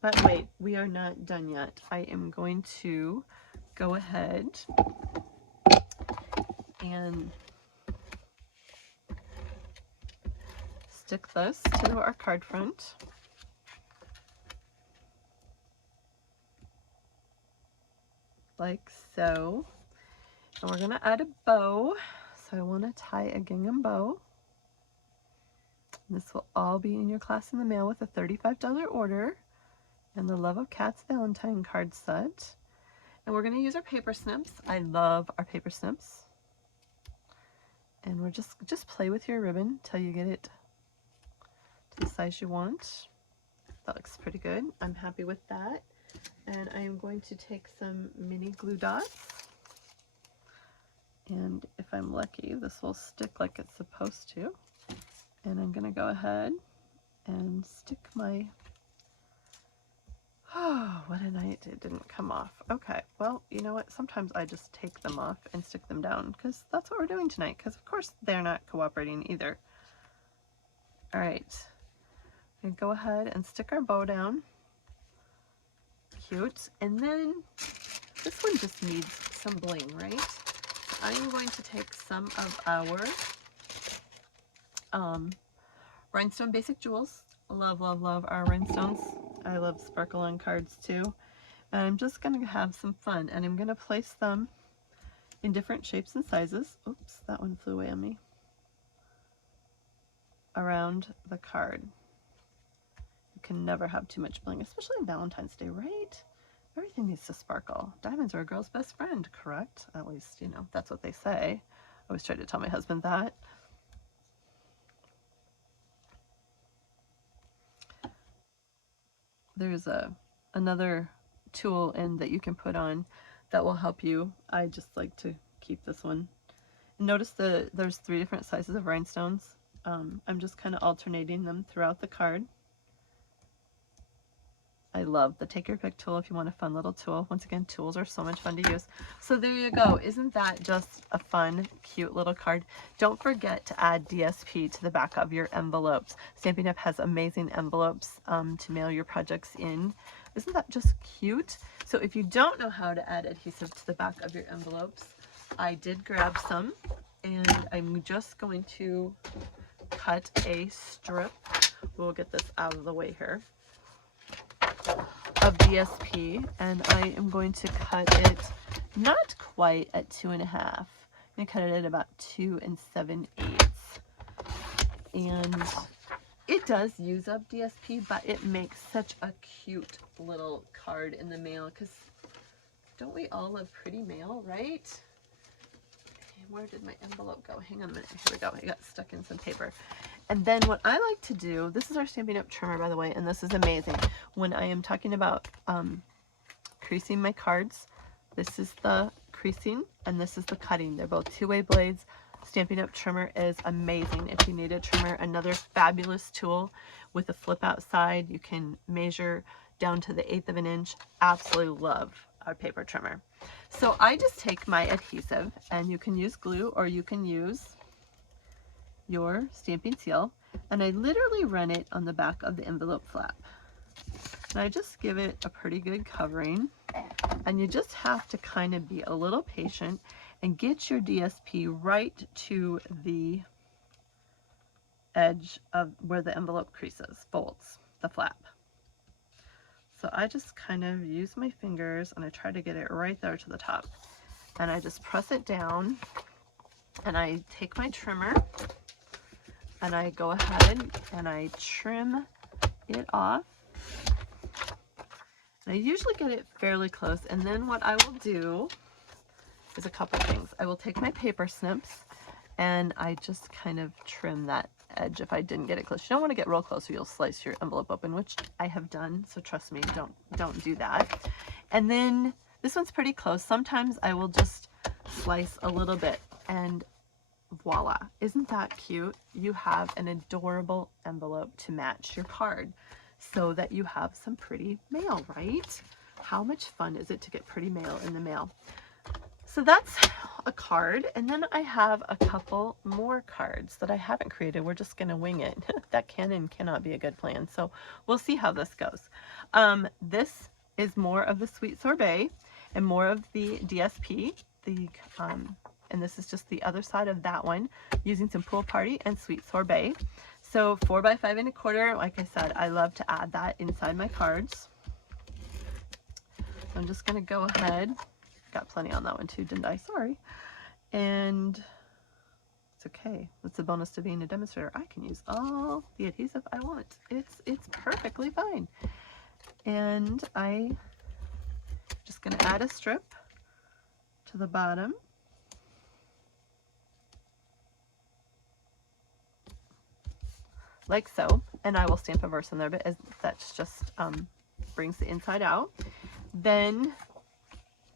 but wait, we are not done yet. I am going to go ahead and stick this to our card front. Like so. And we're going to add a bow. So I want to tie a gingham bow. And this will all be in your class in the mail with a $35 order and the Love of Cats Valentine card set. And we're going to use our paper snips. I love our paper snips. And we're just play with your ribbon till you get it to the size you want. That looks pretty good. I'm happy with that. And I am going to take some mini glue dots. And if I'm lucky, this will stick like it's supposed to. And I'm going to go ahead and stick my, oh, what a night, it didn't come off. Okay, well, you know what, sometimes I just take them off and stick them down because that's what we're doing tonight, because of course they're not cooperating either. All right, I'm going to go ahead and stick our bow down. Cute. And then this one just needs some bling, right? So I am going to take some of our rhinestone basic jewels. Love, love, love our rhinestones. I love sparkle on cards too. And I'm just going to have some fun, and I'm going to place them in different shapes and sizes. Oops, that one flew away on me. Around the card. You can never have too much bling, especially on Valentine's Day, right? Everything needs to sparkle. Diamonds are a girl's best friend, correct? At least, you know, that's what they say. I always try to tell my husband that. There's another tool in that you can put on that will help you. I just like to keep this one. Notice there's 3 different sizes of rhinestones. I'm just kind of alternating them throughout the card. I love the take your pick tool if you want a fun little tool. Once again, tools are so much fun to use. So there you go. Isn't that just a fun, cute little card? Don't forget to add DSP to the back of your envelopes. Stampin' Up! Has amazing envelopes to mail your projects in. Isn't that just cute? So if you don't know how to add adhesive to the back of your envelopes, I did grab some, and I'm just going to cut a strip. We'll get this out of the way here. Of DSP, and I am going to cut it not quite at 2.5. I'm going to cut it at about 2 7/8. And it does use up DSP, but it makes such a cute little card in the mail, because don't we all love pretty mail, right? Where did my envelope go? Hang on a minute. Here we go. I got stuck in some paper. And then what I like to do, this is our Stampin' Up! Trimmer, by the way, and this is amazing. When I am talking about creasing my cards, this is the creasing and this is the cutting. They're both 2-way blades. Stampin' Up! Trimmer is amazing if you need a trimmer. Another fabulous tool with a flip out side. You can measure down to the 1/8 of an inch. Absolutely love our paper trimmer. So I just take my adhesive, and you can use glue or you can use your stamping seal, and I literally run it on the back of the envelope flap. And I just give it a pretty good covering, and you just have to kind of be a little patient and get your DSP right to the edge of where the envelope creases, folds, the flap. So I just kind of use my fingers and I try to get it right there to the top. And I just press it down, and I take my trimmer and I go ahead and I trim it off. And I usually get it fairly close, and then what I will do is a couple things. I will take my paper snips and I just kind of trim that edge if I didn't get it close. You don't want to get real close or you'll slice your envelope open, which I have done, so trust me, don't do that. And then this one's pretty close. Sometimes I will just slice a little bit, and voila. Isn't that cute? You have an adorable envelope to match your card so that you have some pretty mail, right? How much fun is it to get pretty mail in the mail? So that's a card, and then I have a couple more cards that I haven't created. We're just going to wing it. That can and cannot be a good plan, so we'll see how this goes. This is more of the Sweet Sorbet and more of the DSP, and this is just the other side of that one, using some Pool Party and Sweet Sorbet. So 4 by 5 1/4, like I said, I love to add that inside my cards. So I'm just going to go ahead. Got plenty on that one too, didn't I? Sorry. And it's okay. That's the bonus to being a demonstrator. I can use all the adhesive I want. It's perfectly fine. And I'm just going to add a strip to the bottom. Like so. And I will stamp a verse in there, but that's just brings the inside out. Then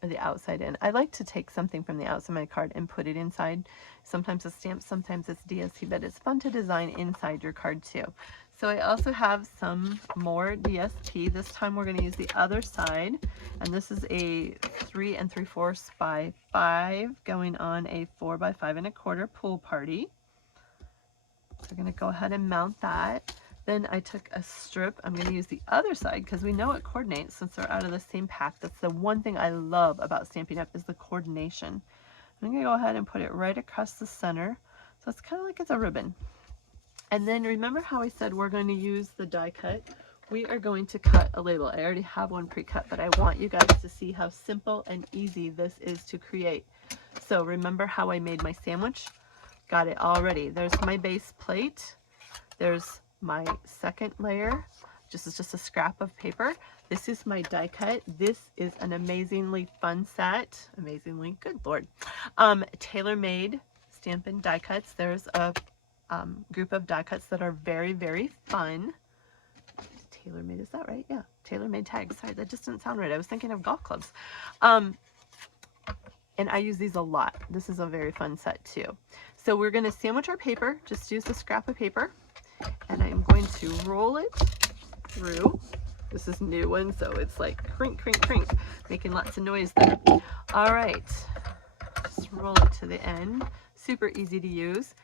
or the outside in. I like to take something from the outside of my card and put it inside. Sometimes it's stamped, sometimes it's DSP, but it's fun to design inside your card too. So I also have some more DSP. This time we're going to use the other side, and this is a 3 3/4 by 5 going on a 4 by 5 1/4 Pool Party. So we're going to go ahead and mount that. Then I took a strip. I'm going to use the other side because we know it coordinates since they're out of the same pack. That's the one thing I love about Stampin' Up! Is the coordination. I'm going to go ahead and put it right across the center. So it's kind of like it's a ribbon. And then remember how I said we're going to use the die cut? We are going to cut a label. I already have one pre-cut, but I want you guys to see how simple and easy this is to create. So remember how I made my sandwich? Got it already. There's my base plate. There's my second layer. This is just a scrap of paper. This is my die cut. This is an amazingly fun set. Amazingly, good Lord. Tailor-made Stampin' die cuts. There's a group of die cuts that are very, very fun. Tailor-made, is that right? Yeah, tailor-made tags. Sorry, that just didn't sound right. I was thinking of golf clubs. And I use these a lot. This is a very fun set too. So we're going to sandwich our paper. Just use the scrap of paper. And I'm going to roll it through. This is a new one, so it's like crink, crink, crink, making lots of noise there. All right, just roll it to the end. Super easy to use.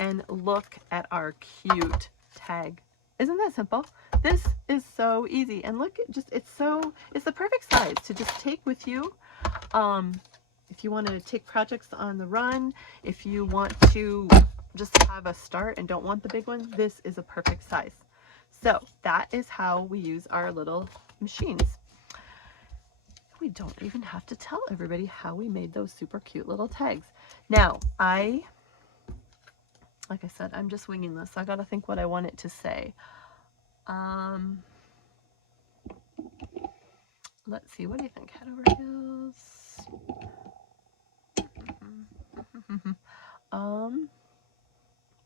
And look at our cute tag. Isn't that simple? This is so easy. And look, it's the perfect size to just take with you. If you want to take projects on the run, if you want to just have a start and don't want the big one, this is a perfect size. So that is how we use our little machines. We don't even have to tell everybody how we made those super cute little tags. Now, like I said, I'm just winging this. I got to think what I want it to say. Let's see, what do you think? Head over heels.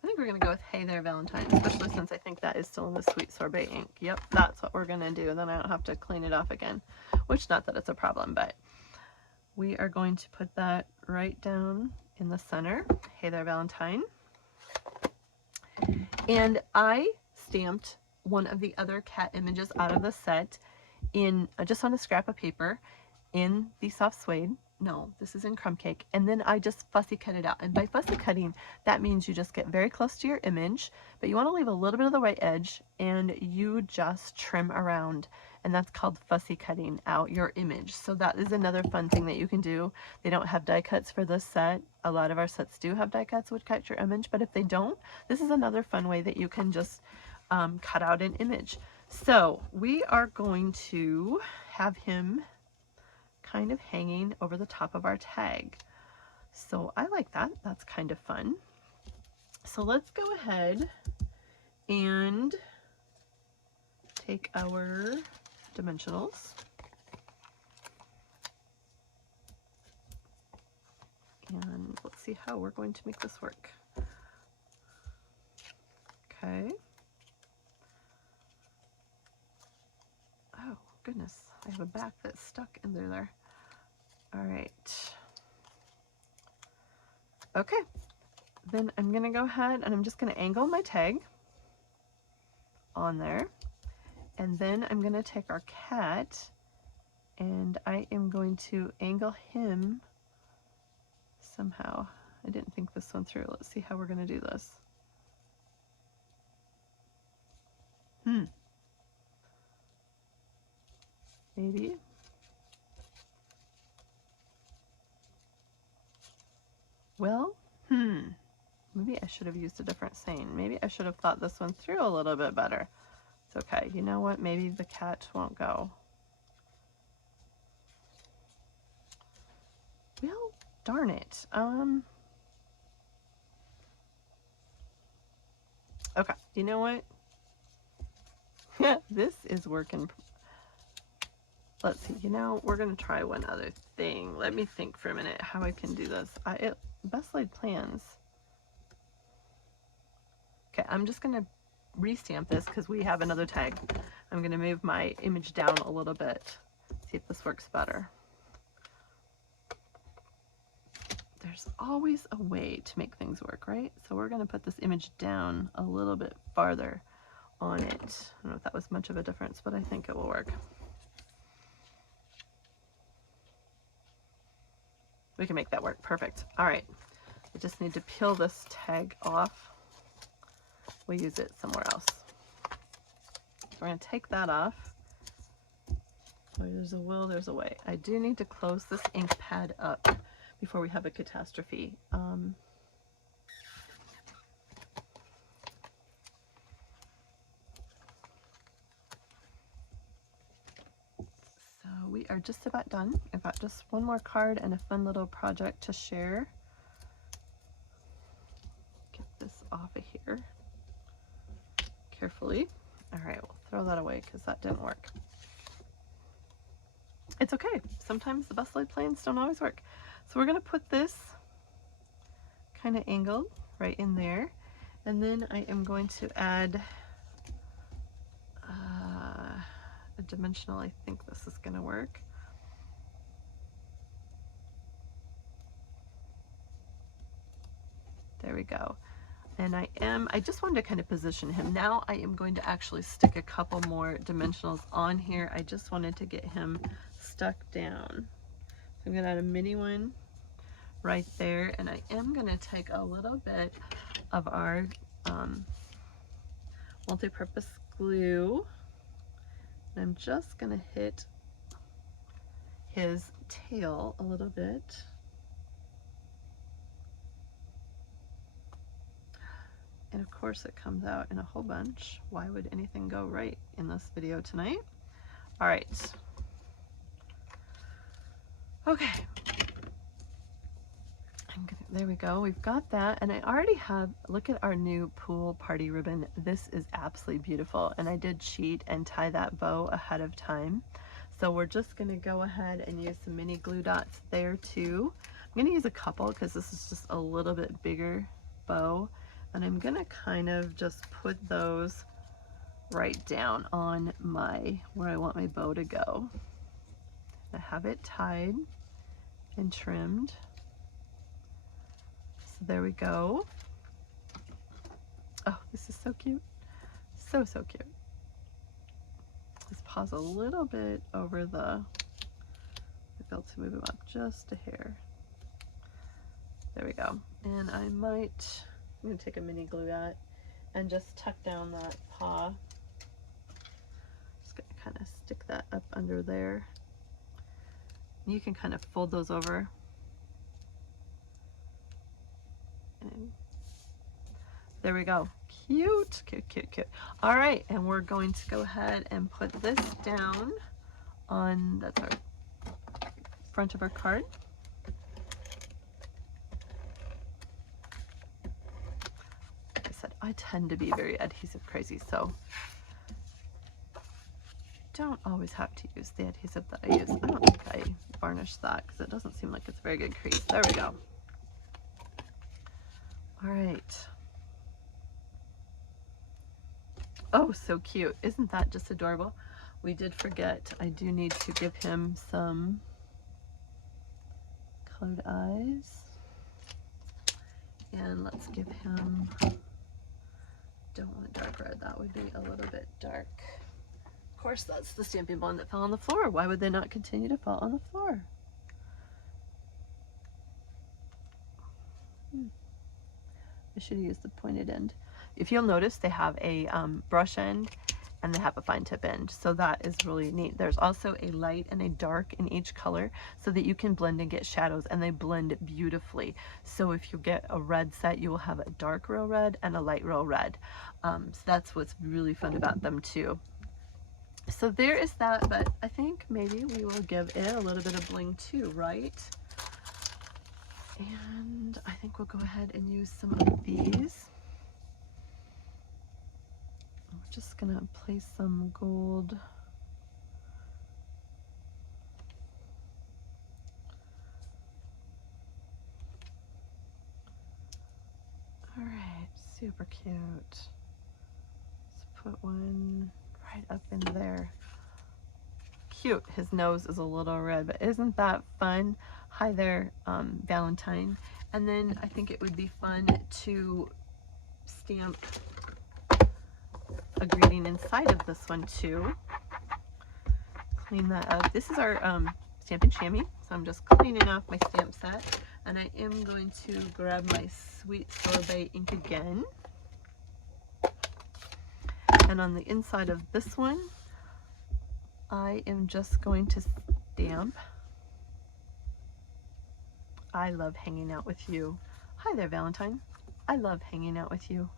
I think we're going to go with Hey There Valentine, especially since I think that is still in the Sweet Sorbet ink. Yep, that's what we're going to do. Then I don't have to clean it off again, which not that it's a problem, but we are going to put that right down in the center. Hey there, Valentine. And I stamped one of the other cat images out of the set in just on a scrap of paper in the soft suede. No, this is in crumb cake. And then I just fussy cut it out. And by fussy cutting, that means you just get very close to your image, but you want to leave a little bit of the right edge and you just trim around. And that's called fussy cutting out your image. So that is another fun thing that you can do. They don't have die cuts for this set. A lot of our sets do have die cuts which cut your image, but if they don't, this is another fun way that you can just cut out an image. So we are going to have him kind of hanging over the top of our tag. So I like that. That's kind of fun. So let's go ahead and take our dimensionals and let's see how we're going to make this work. Okay. Oh goodness, I have a back that's stuck in there. All right. Okay, then I'm gonna go ahead and I'm just gonna angle my tag on there. And then I'm gonna take our cat and I am going to angle him somehow. I didn't think this one through. Let's see how we're gonna do this. Maybe. Well, maybe I should have used a different saying. Maybe I should have thought this one through a little bit better. It's okay. You know what? Maybe the cat won't go. Well, darn it. Okay. You know what? This is working. Let's see. You know, we're going to try one other thing. Let me think for a minute how I can do this. Best laid plans. Okay, I'm just going to restamp this because we have another tag. I'm going to move my image down a little bit. See if this works better. There's always a way to make things work, right? So we're going to put this image down a little bit farther on it. I don't know if that was much of a difference, but I think it will work. We can make that work. Perfect. All right. I just need to peel this tag off. We'll use it somewhere else. We're going to take that off. Where there's a will, there's a way. I do need to close this ink pad up before we have a catastrophe. So we are just about done. I've got just one more card and a fun little project to share. Get this off of here carefully. All right, we'll throw that away because that didn't work. It's okay. Sometimes the best laid plans don't always work. So we're going to put this kind of angled right in there. And then I am going to add a dimensional. I think this is going to work. There we go. And I just wanted to kind of position him. Now I am going to actually stick a couple more dimensionals on here. I just wanted to get him stuck down. So I'm going to add a mini one right there. And I am going to take a little bit of our multi-purpose glue. And I'm just going to hit his tail a little bit. And of course it comes out in a whole bunch. Why would anything go right in this video tonight? All right. Okay. There we go. We've got that. And I already have, look at our new pool party ribbon. This is absolutely beautiful. And I did cheat and tie that bow ahead of time. So we're just going to go ahead and use some mini glue dots there too. I'm going to use a couple because this is just a little bit bigger bow. And I'm gonna kind of just put those right down on where I want my bow to go. I have it tied and trimmed. So there we go. Oh, this is so cute. So, so cute. Just pause a little bit over the, be able to move him up just a hair. There we go. And I'm gonna take a mini glue dot and just tuck down that paw. Just gonna kind of stick that up under there. You can kind of fold those over. And there we go. Cute, cute, cute, cute. All right, and we're going to go ahead and put this down on, that's our front of our card. Like I said, I tend to be very adhesive crazy, so don't always have to use the adhesive that I use. I don't think I varnished that because it doesn't seem like it's a very good crease. There we go. All right. Oh, so cute. Isn't that just adorable? We did forget, I do need to give him some colored eyes. And let's give him, don't want a dark red, that would be a little bit dark. Of course, that's the stamping blend that fell on the floor. Why would they not continue to fall on the floor? I should have used the pointed end. If you'll notice, they have a brush end and they have a fine tip end, so that is really neat. There's also a light and a dark in each color so that you can blend and get shadows, and they blend beautifully. So if you get a red set, you will have a dark real red and a light real red. So that's what's really fun about them too. So there is that, but I think maybe we will give it a little bit of bling too, right? And I think we'll go ahead and use some of these. I'm just gonna place some gold. All right, super cute. Let's put one right up in there. Cute. His nose is a little red, but isn't that fun? Hi there, Valentine. And then I think it would be fun to stamp a greeting inside of this one too. Clean that up. This is our Stampin' Chamois, so I'm just cleaning off my stamp set, and I am going to grab my Sweet Sorbet ink again. And on the inside of this one, I am just going to stamp I love hanging out with you. Hi there, Valentine. I love hanging out with you.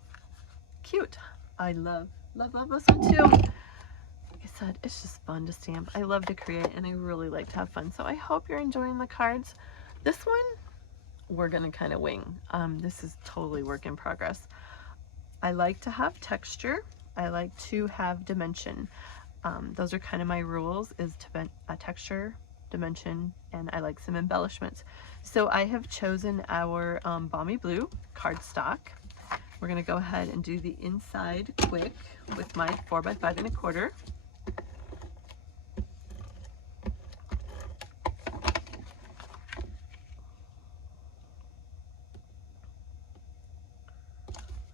Cute. I love this one too. Like I said, it's just fun to stamp. I love to create, and I really like to have fun. So I hope you're enjoying the cards. This one, we're gonna kind of wing. This is totally work in progress. I like to have texture. I like to have dimension. Those are kind of my rules, is to texture, dimension, and I like some embellishments. So I have chosen our Balmy Blue cardstock. We're gonna go ahead and do the inside quick with my 4x5 1/4.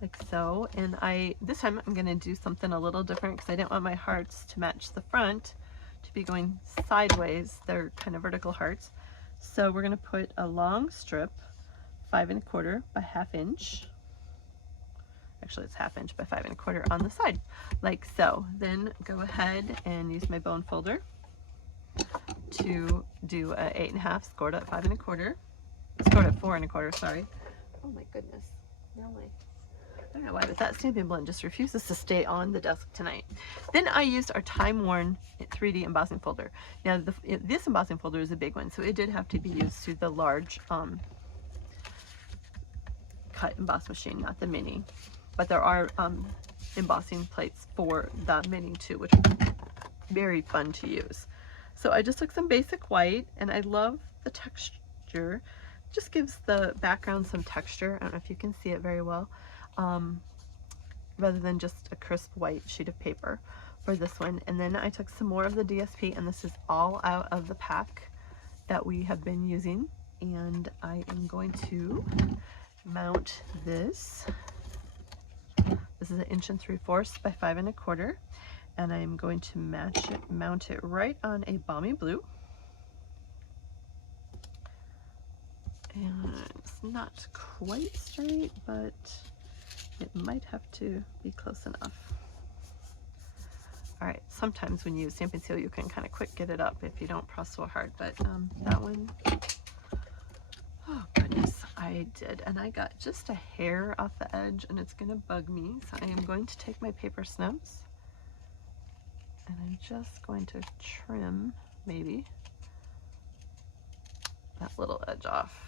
Like so. And this time I'm gonna do something a little different because I didn't want my hearts to match the front to be going sideways. They're kind of vertical hearts. So we're gonna put a long strip, 5 1/4 by 1/2 inch. Actually, it's 1/2 inch by 5 1/4 on the side, like so. Then go ahead and use my bone folder to do a 8 1/2 scored at 5 1/4, scored at 4 1/4, sorry. Oh my goodness, no way. I don't know why, but that stamping blend just refuses to stay on the desk tonight. Then I used our time-worn 3D embossing folder. Now, this embossing folder is a big one, so it did have to be used through the large cut emboss machine, not the mini. But there are embossing plates for the mini too, which are very fun to use. So I just took some basic white, and I love the texture. It just gives the background some texture. I don't know if you can see it very well. Rather than just a crisp white sheet of paper for this one. And then I took some more of the DSP, and this is all out of the pack that we have been using. And I am going to mount this. This is 1 3/4 by 5 1/4, and I'm going to mount it right on a balmy blue. And it's not quite straight, but it might have to be close enough. All right, sometimes when you use stamping seal, you can kind of quick get it up if you don't press so hard, but that one, oh goodness, I did. And I got just a hair off the edge and it's gonna bug me. So I am going to take my paper snips and I'm just going to trim maybe that little edge off.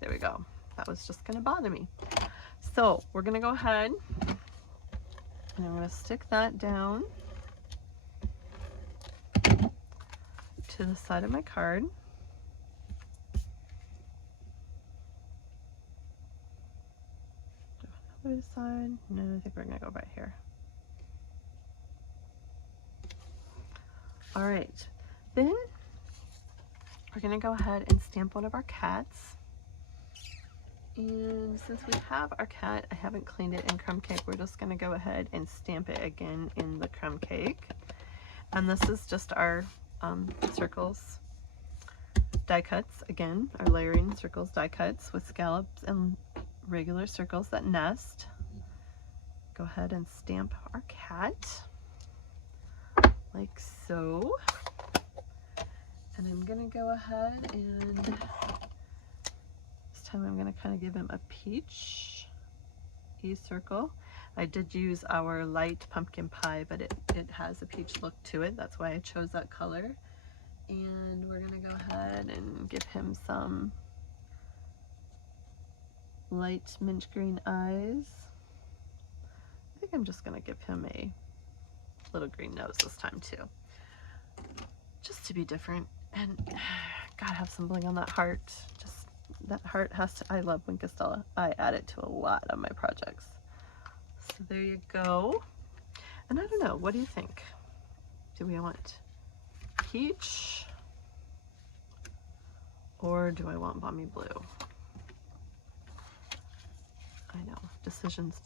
There we go. That was just gonna bother me. So we're gonna go ahead and I'm gonna stick that down to the side of my card. Other side. No, I think we're gonna go right here. All right, then we're gonna go ahead and stamp one of our cats. And since we have our cat, I haven't cleaned it in crumb cake, we're just gonna go ahead and stamp it again in the crumb cake. And this is just our circles die cuts, again, our layering circles die cuts with scallops and regular circles that nest. Go ahead and stamp our cat like so. And I'm gonna go ahead and this time I'm gonna kind of give him a peach circle. I did use our light pumpkin pie, but it has a peach look to it. That's why I chose that color. And we're gonna go ahead and give him some light mint green eyes. I think I'm just gonna give him a little green nose this time too, just to be different. And gotta have some bling on that heart. Just that heart has to, I love Wink of Stella. I add it to a lot of my projects. So there you go. And I don't know, what do you think? Do we want peach or do I want balmy blue? I know, decisions.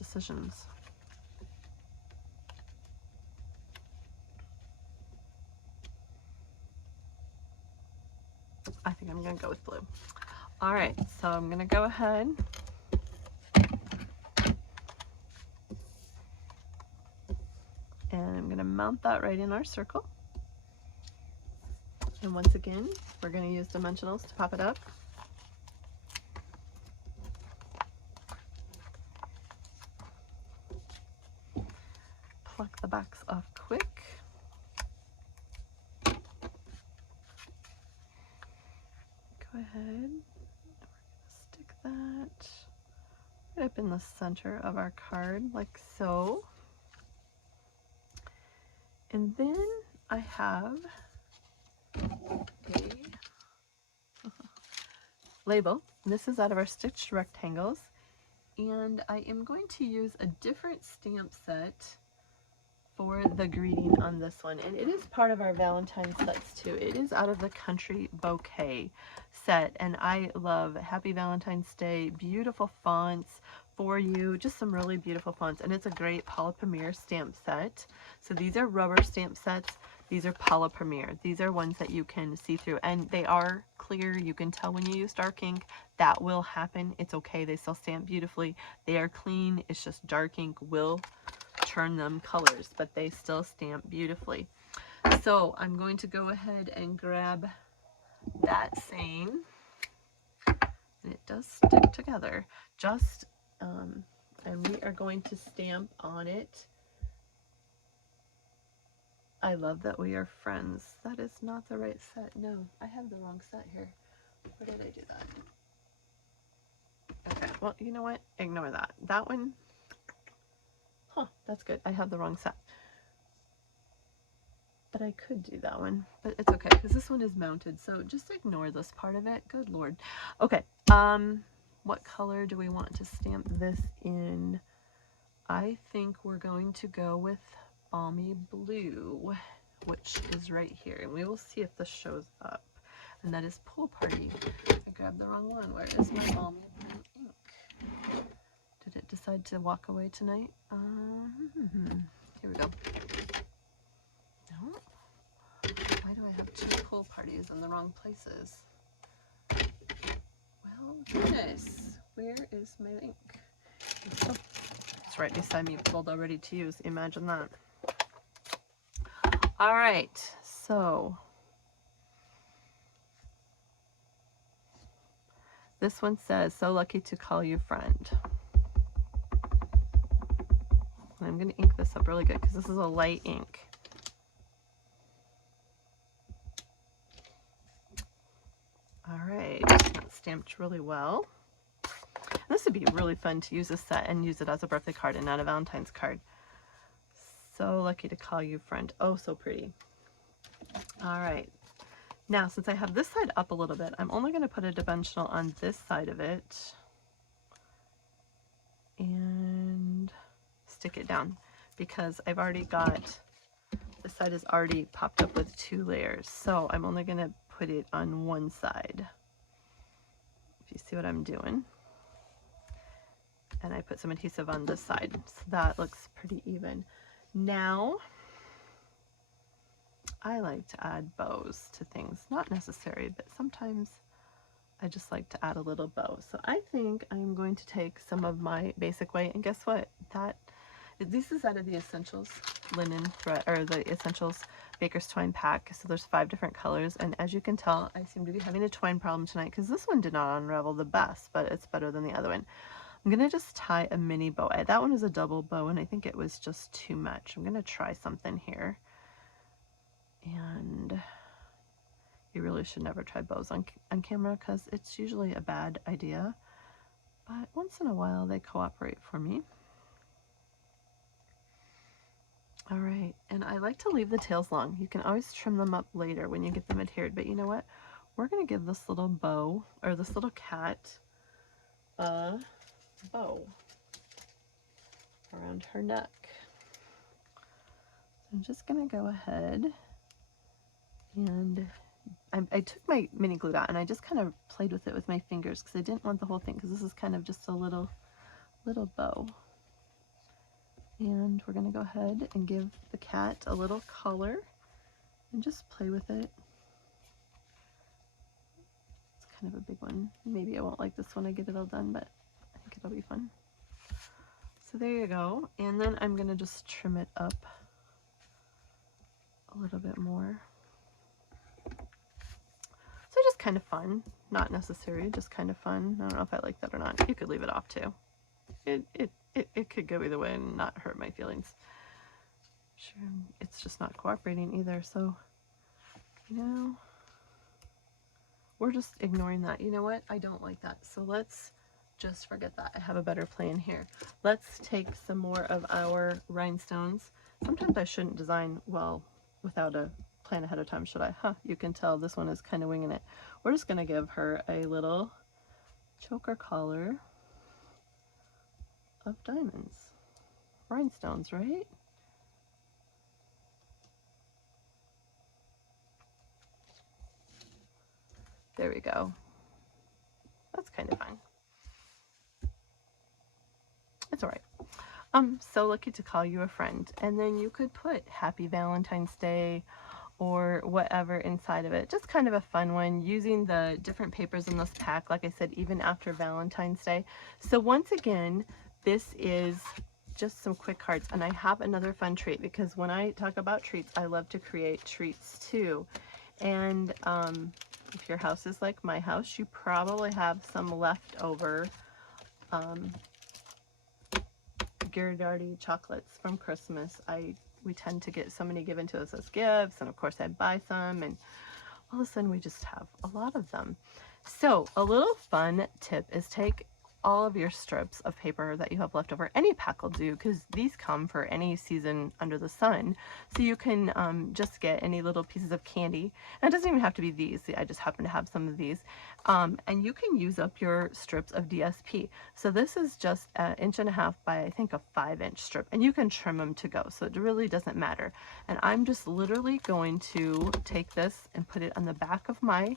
I think I'm gonna go with blue. All right, so I'm gonna go ahead and I'm gonna mount that right in our circle. And once again, we're gonna use dimensionals to pop it up. Pluck the backs off quick. Go ahead, stick that right up in the center of our card like so. And then I have a label. This is out of our stitched rectangles, and I am going to use a different stamp set for the greeting on this one, and it is part of our Valentine sets too. It is out of the Country Bouquet set, and I love Happy Valentine's Day, beautiful fonts for you, just some really beautiful fonts, and it's a great Paula Premier stamp set. So these are rubber stamp sets. These are Paula Premier. These are ones that you can see through, and they are clear. You can tell when you use dark ink. That will happen. It's okay. They still stamp beautifully. They are clean. It's just dark ink will turn them colors, but they still stamp beautifully. So I'm going to go ahead and grab that same, and it does stick together. Just and we are going to stamp on it. I love that we are friends. That is not the right set. No, I have the wrong set here. Where did I do that? Okay, well, you know what? Ignore that. That one, huh, that's good. I have the wrong set. But I could do that one, but it's okay because this one is mounted, so just ignore this part of it. Good Lord. Okay, what color do we want to stamp this in? I think we're going to go with Balmy Blue, which is right here, and we will see if this shows up, and that is Pool Party. I grabbed the wrong one. Where is my Balmy Blue ink? Did it decide to walk away tonight? Here we go. No. Why do I have two pool parties in the wrong places? Well, goodness. Where is my ink? Oh, it's right beside me, pulled all ready to use. Imagine that. All right, so this one says, so lucky to call you friend. And I'm going to ink this up really good because this is a light ink. All right, that's stamped really well. This would be really fun to use this set and use it as a birthday card and not a Valentine's card. So lucky to call you friend. Oh, so pretty. All right. Now, since I have this side up a little bit, I'm only going to put a dimensional on this side of it and stick it down because I've already got, this side is already popped up with 2 layers. So I'm only going to put it on one side. If you see what I'm doing. And I put some adhesive on this side, so that looks pretty even. Now, I like to add bows to things. Not necessary, but sometimes I just like to add a little bow. So I think I'm going to take some of my basic white, and guess what? This is out of the Essentials linen thread, or the Essentials Baker's Twine pack. So there's 5 different colors, and as you can tell, I seem to be having a twine problem tonight because this one did not unravel the best, but it's better than the other one. I'm going to just tie a mini bow. That one was a double bow, and I think it was just too much. I'm going to try something here. And you really should never try bows on camera because it's usually a bad idea. But once in a while, they cooperate for me. All right, and I like to leave the tails long. You can always trim them up later when you get them adhered, but you know what? We're going to give this little bow, or this little cat, a bow around her neck. So I'm just going to go ahead and I took my mini glue dot and I just kind of played with it with my fingers because I didn't want the whole thing, because this is kind of just a little bow. And we're going to go ahead and give the cat a little color and just play with it. It's kind of a big one. Maybe I won't like this when I get it all done, but I think it'll be fun. So there you go. And then I'm going to just trim it up a little bit more. So just kind of fun, not necessary, just kind of fun. I don't know if I like that or not. You could leave it off too. It could go either way and not hurt my feelings. Sure, it's just not cooperating either, so, you know, we're just ignoring that. You know what? I don't like that, so let's just forget that. I have a better plan here. Let's take some more of our rhinestones. Sometimes I shouldn't design well without a plan ahead of time, should I? Huh, you can tell this one is kind of winging it. We're just going to give her a little choker collar of diamonds. Rhinestones, right? There we go. That's kind of fun. It's all right. I'm so lucky to call you a friend. And then you could put Happy Valentine's Day or whatever inside of it. Just kind of a fun one, using the different papers in this pack, like I said, even after Valentine's Day. So once again, this is just some quick cards, and I have another fun treat, because when I talk about treats, I love to create treats too. And if your house is like my house, you probably have some leftover Ghirardelli chocolates from Christmas. We tend to get so many given to us as gifts, and of course I buy some, and all of a sudden we just have a lot of them. So a little fun tip is take all of your strips of paper that you have left over. Any pack will do, because these come for any season under the sun. So you can just get any little pieces of candy. And it doesn't even have to be these. I just happen to have some of these. And you can use up your strips of DSP. So this is just an 1.5 inches by, I think, a 5-inch strip. And you can trim them to go. So it really doesn't matter. And I'm just literally going to take this and put it on the back of my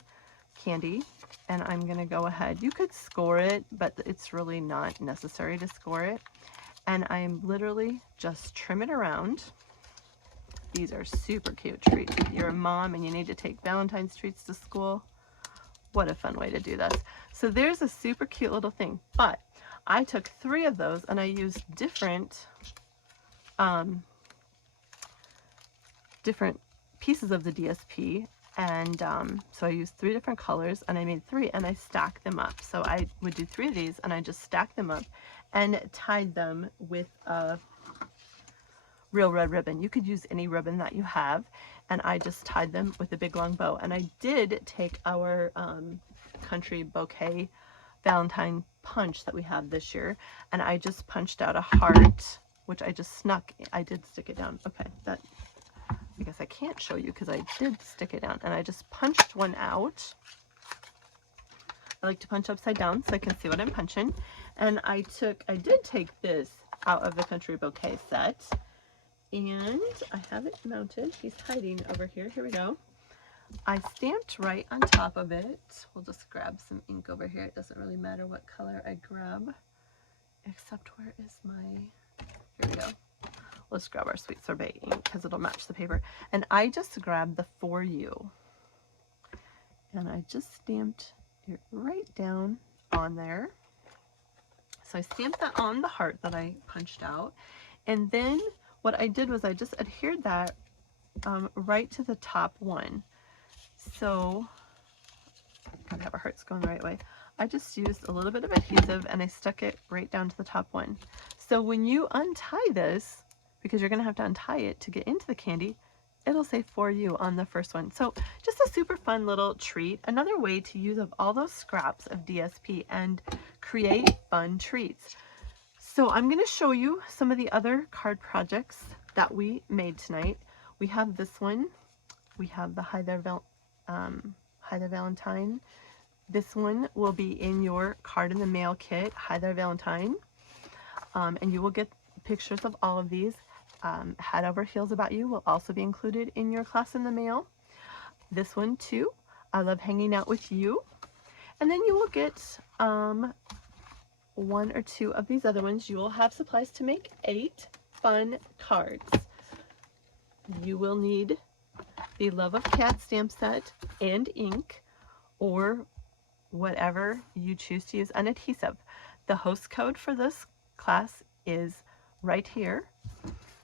candy, and I'm going to go ahead. You could score it, but it's really not necessary to score it. And I'm literally just trim it around. These are super cute treats. If you're a mom and you need to take Valentine's treats to school, what a fun way to do this. So there's a super cute little thing, but I took 3 of those and I used different different pieces of the DSP, and so I used 3 different colors and I made 3 and I stacked them up. So I would do 3 of these and I just stacked them up and tied them with a real red ribbon. You could use any ribbon that you have, and I just tied them with a big long bow. And I did take our country bouquet Valentine punch that we have this year, and I just punched out a heart, which I just snuck. I did stick it down. Okay, that I guess I can't show you because I did stick it down, and I just punched one out. I like to punch upside down so I can see what I'm punching. And I did take this out of the country bouquet set, and I have it mounted. He's hiding over here. Here we go. I stamped right on top of it. We'll just grab some ink over here. It doesn't really matter what color I grab, except where is my, here we go. Let's grab our Sweet Sorbet ink because it'll match the paper. And I just grabbed the For You, and I just stamped it right down on there. So I stamped that on the heart that I punched out, and then what I did was I just adhered that right to the top one. So gotta have our hearts going the right way. I just used a little bit of adhesive and I stuck it right down to the top one. So when you untie this, because you're gonna have to untie it to get into the candy, it'll say For You on the first one. So just a super fun little treat. Another way to use up all those scraps of DSP and create fun treats. So I'm going to show you some of the other card projects that we made tonight. We have this one. We have the Hi There Valentine. This one will be in your card in the mail kit, Hi There Valentine. And you will get pictures of all of these. Head Over Heels About You will also be included in your class in the mail. This one too, I Love Hanging Out With You. And then you will get 1 or 2 of these other ones. You will have supplies to make 8 fun cards. You will need the Love of Cats stamp set and ink, or whatever you choose to use, an adhesive. The host code for this class is right here.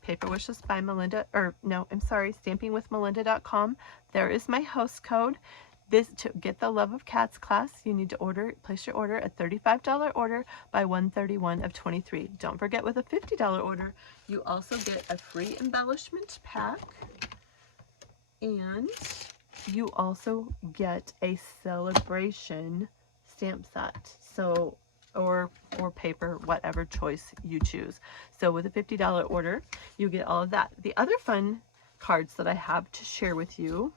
Paper Wishes by Melinda, or no, I'm sorry, stampingwithmelinda.com. There is my host code. This, to get the Love of Cats class, you need to place your order, a $35 order by 1/31 of 23. Don't forget, with a $50 order, you also get a free embellishment pack, and you also get a celebration stamp set. So, or paper, whatever choice you choose. So with a $50 order, you get all of that. The other fun cards that I have to share with you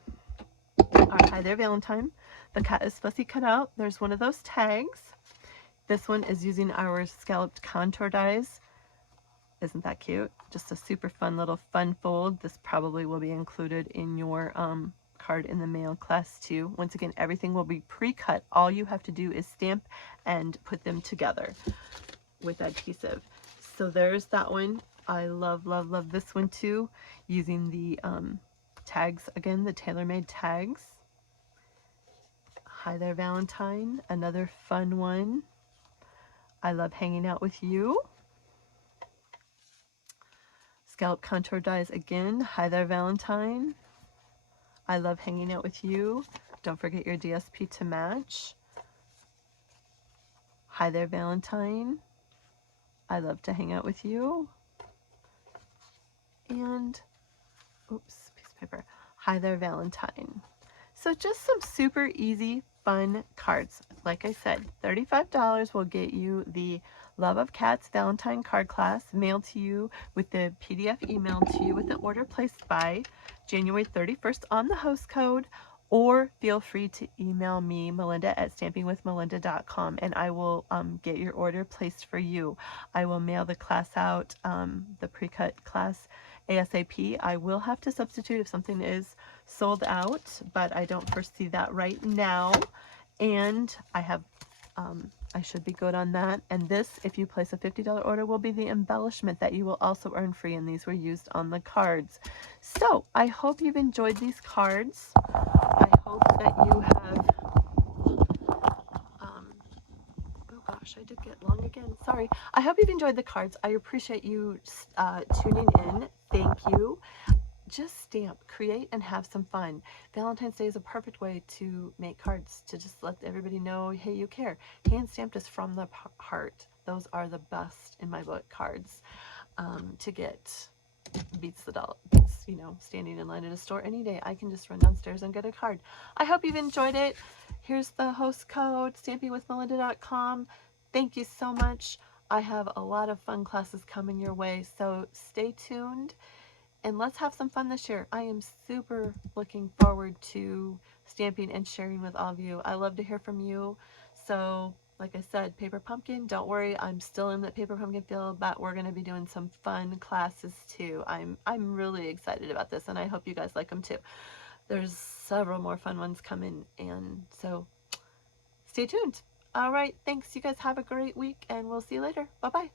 are Hi There Valentine. The cat is fussy cut out. There's one of those tags. This one is using our scalloped contour dies. Isn't that cute? Just a super fun little fun fold. This probably will be included in your card in the mail class too. Once again, everything will be pre-cut. All you have to do is stamp and put them together with adhesive. So there's that one. I love, love, love this one too, using the tags, again, the tailor-made tags. Hi There Valentine, another fun one. I Love Hanging Out With You. Scallop contour dies again. Hi There Valentine. I Love Hanging Out With You. Don't forget your DSP to match. Hi There Valentine. I Love to Hang Out With You. And, oops, piece of paper. Hi There Valentine. So just some super easy, fun cards. Like I said, $35 will get you the Love of Cats Valentine card class mailed to you with the PDF emailed to you with the order placed by January 31st on the host code, or feel free to email me, Melinda at stampingwithmelinda.com, and I will get your order placed for you. I will mail the class out, the pre-cut class, ASAP. I will have to substitute if something is sold out, but I don't foresee that right now. And I should be good on that. And this, if you place a $50 order, will be the embellishment that you will also earn free, and these were used on the cards. So I hope you've enjoyed these cards. I hope that you have, oh gosh, I did get long again, sorry. I hope you've enjoyed the cards. I appreciate you tuning in. Thank you. Just stamp, create, and have some fun. Valentine's Day is a perfect way to make cards, to just let everybody know, hey, you care. Hand stamped is from the heart. Those are the best in my book cards to get. Beats standing in line at a store any day. I can just run downstairs and get a card. I hope you've enjoyed it. Here's the host code, stampingwithmelinda.com. Thank you so much. I have a lot of fun classes coming your way, so stay tuned. And let's have some fun this year. I am super looking forward to stamping and sharing with all of you. I love to hear from you. So, like I said, Paper Pumpkin, don't worry, I'm still in the Paper Pumpkin field, but we're going to be doing some fun classes too. I'm really excited about this, and I hope you guys like them too. There's several more fun ones coming, and so stay tuned. All right, thanks. You guys have a great week, and we'll see you later. Bye-bye.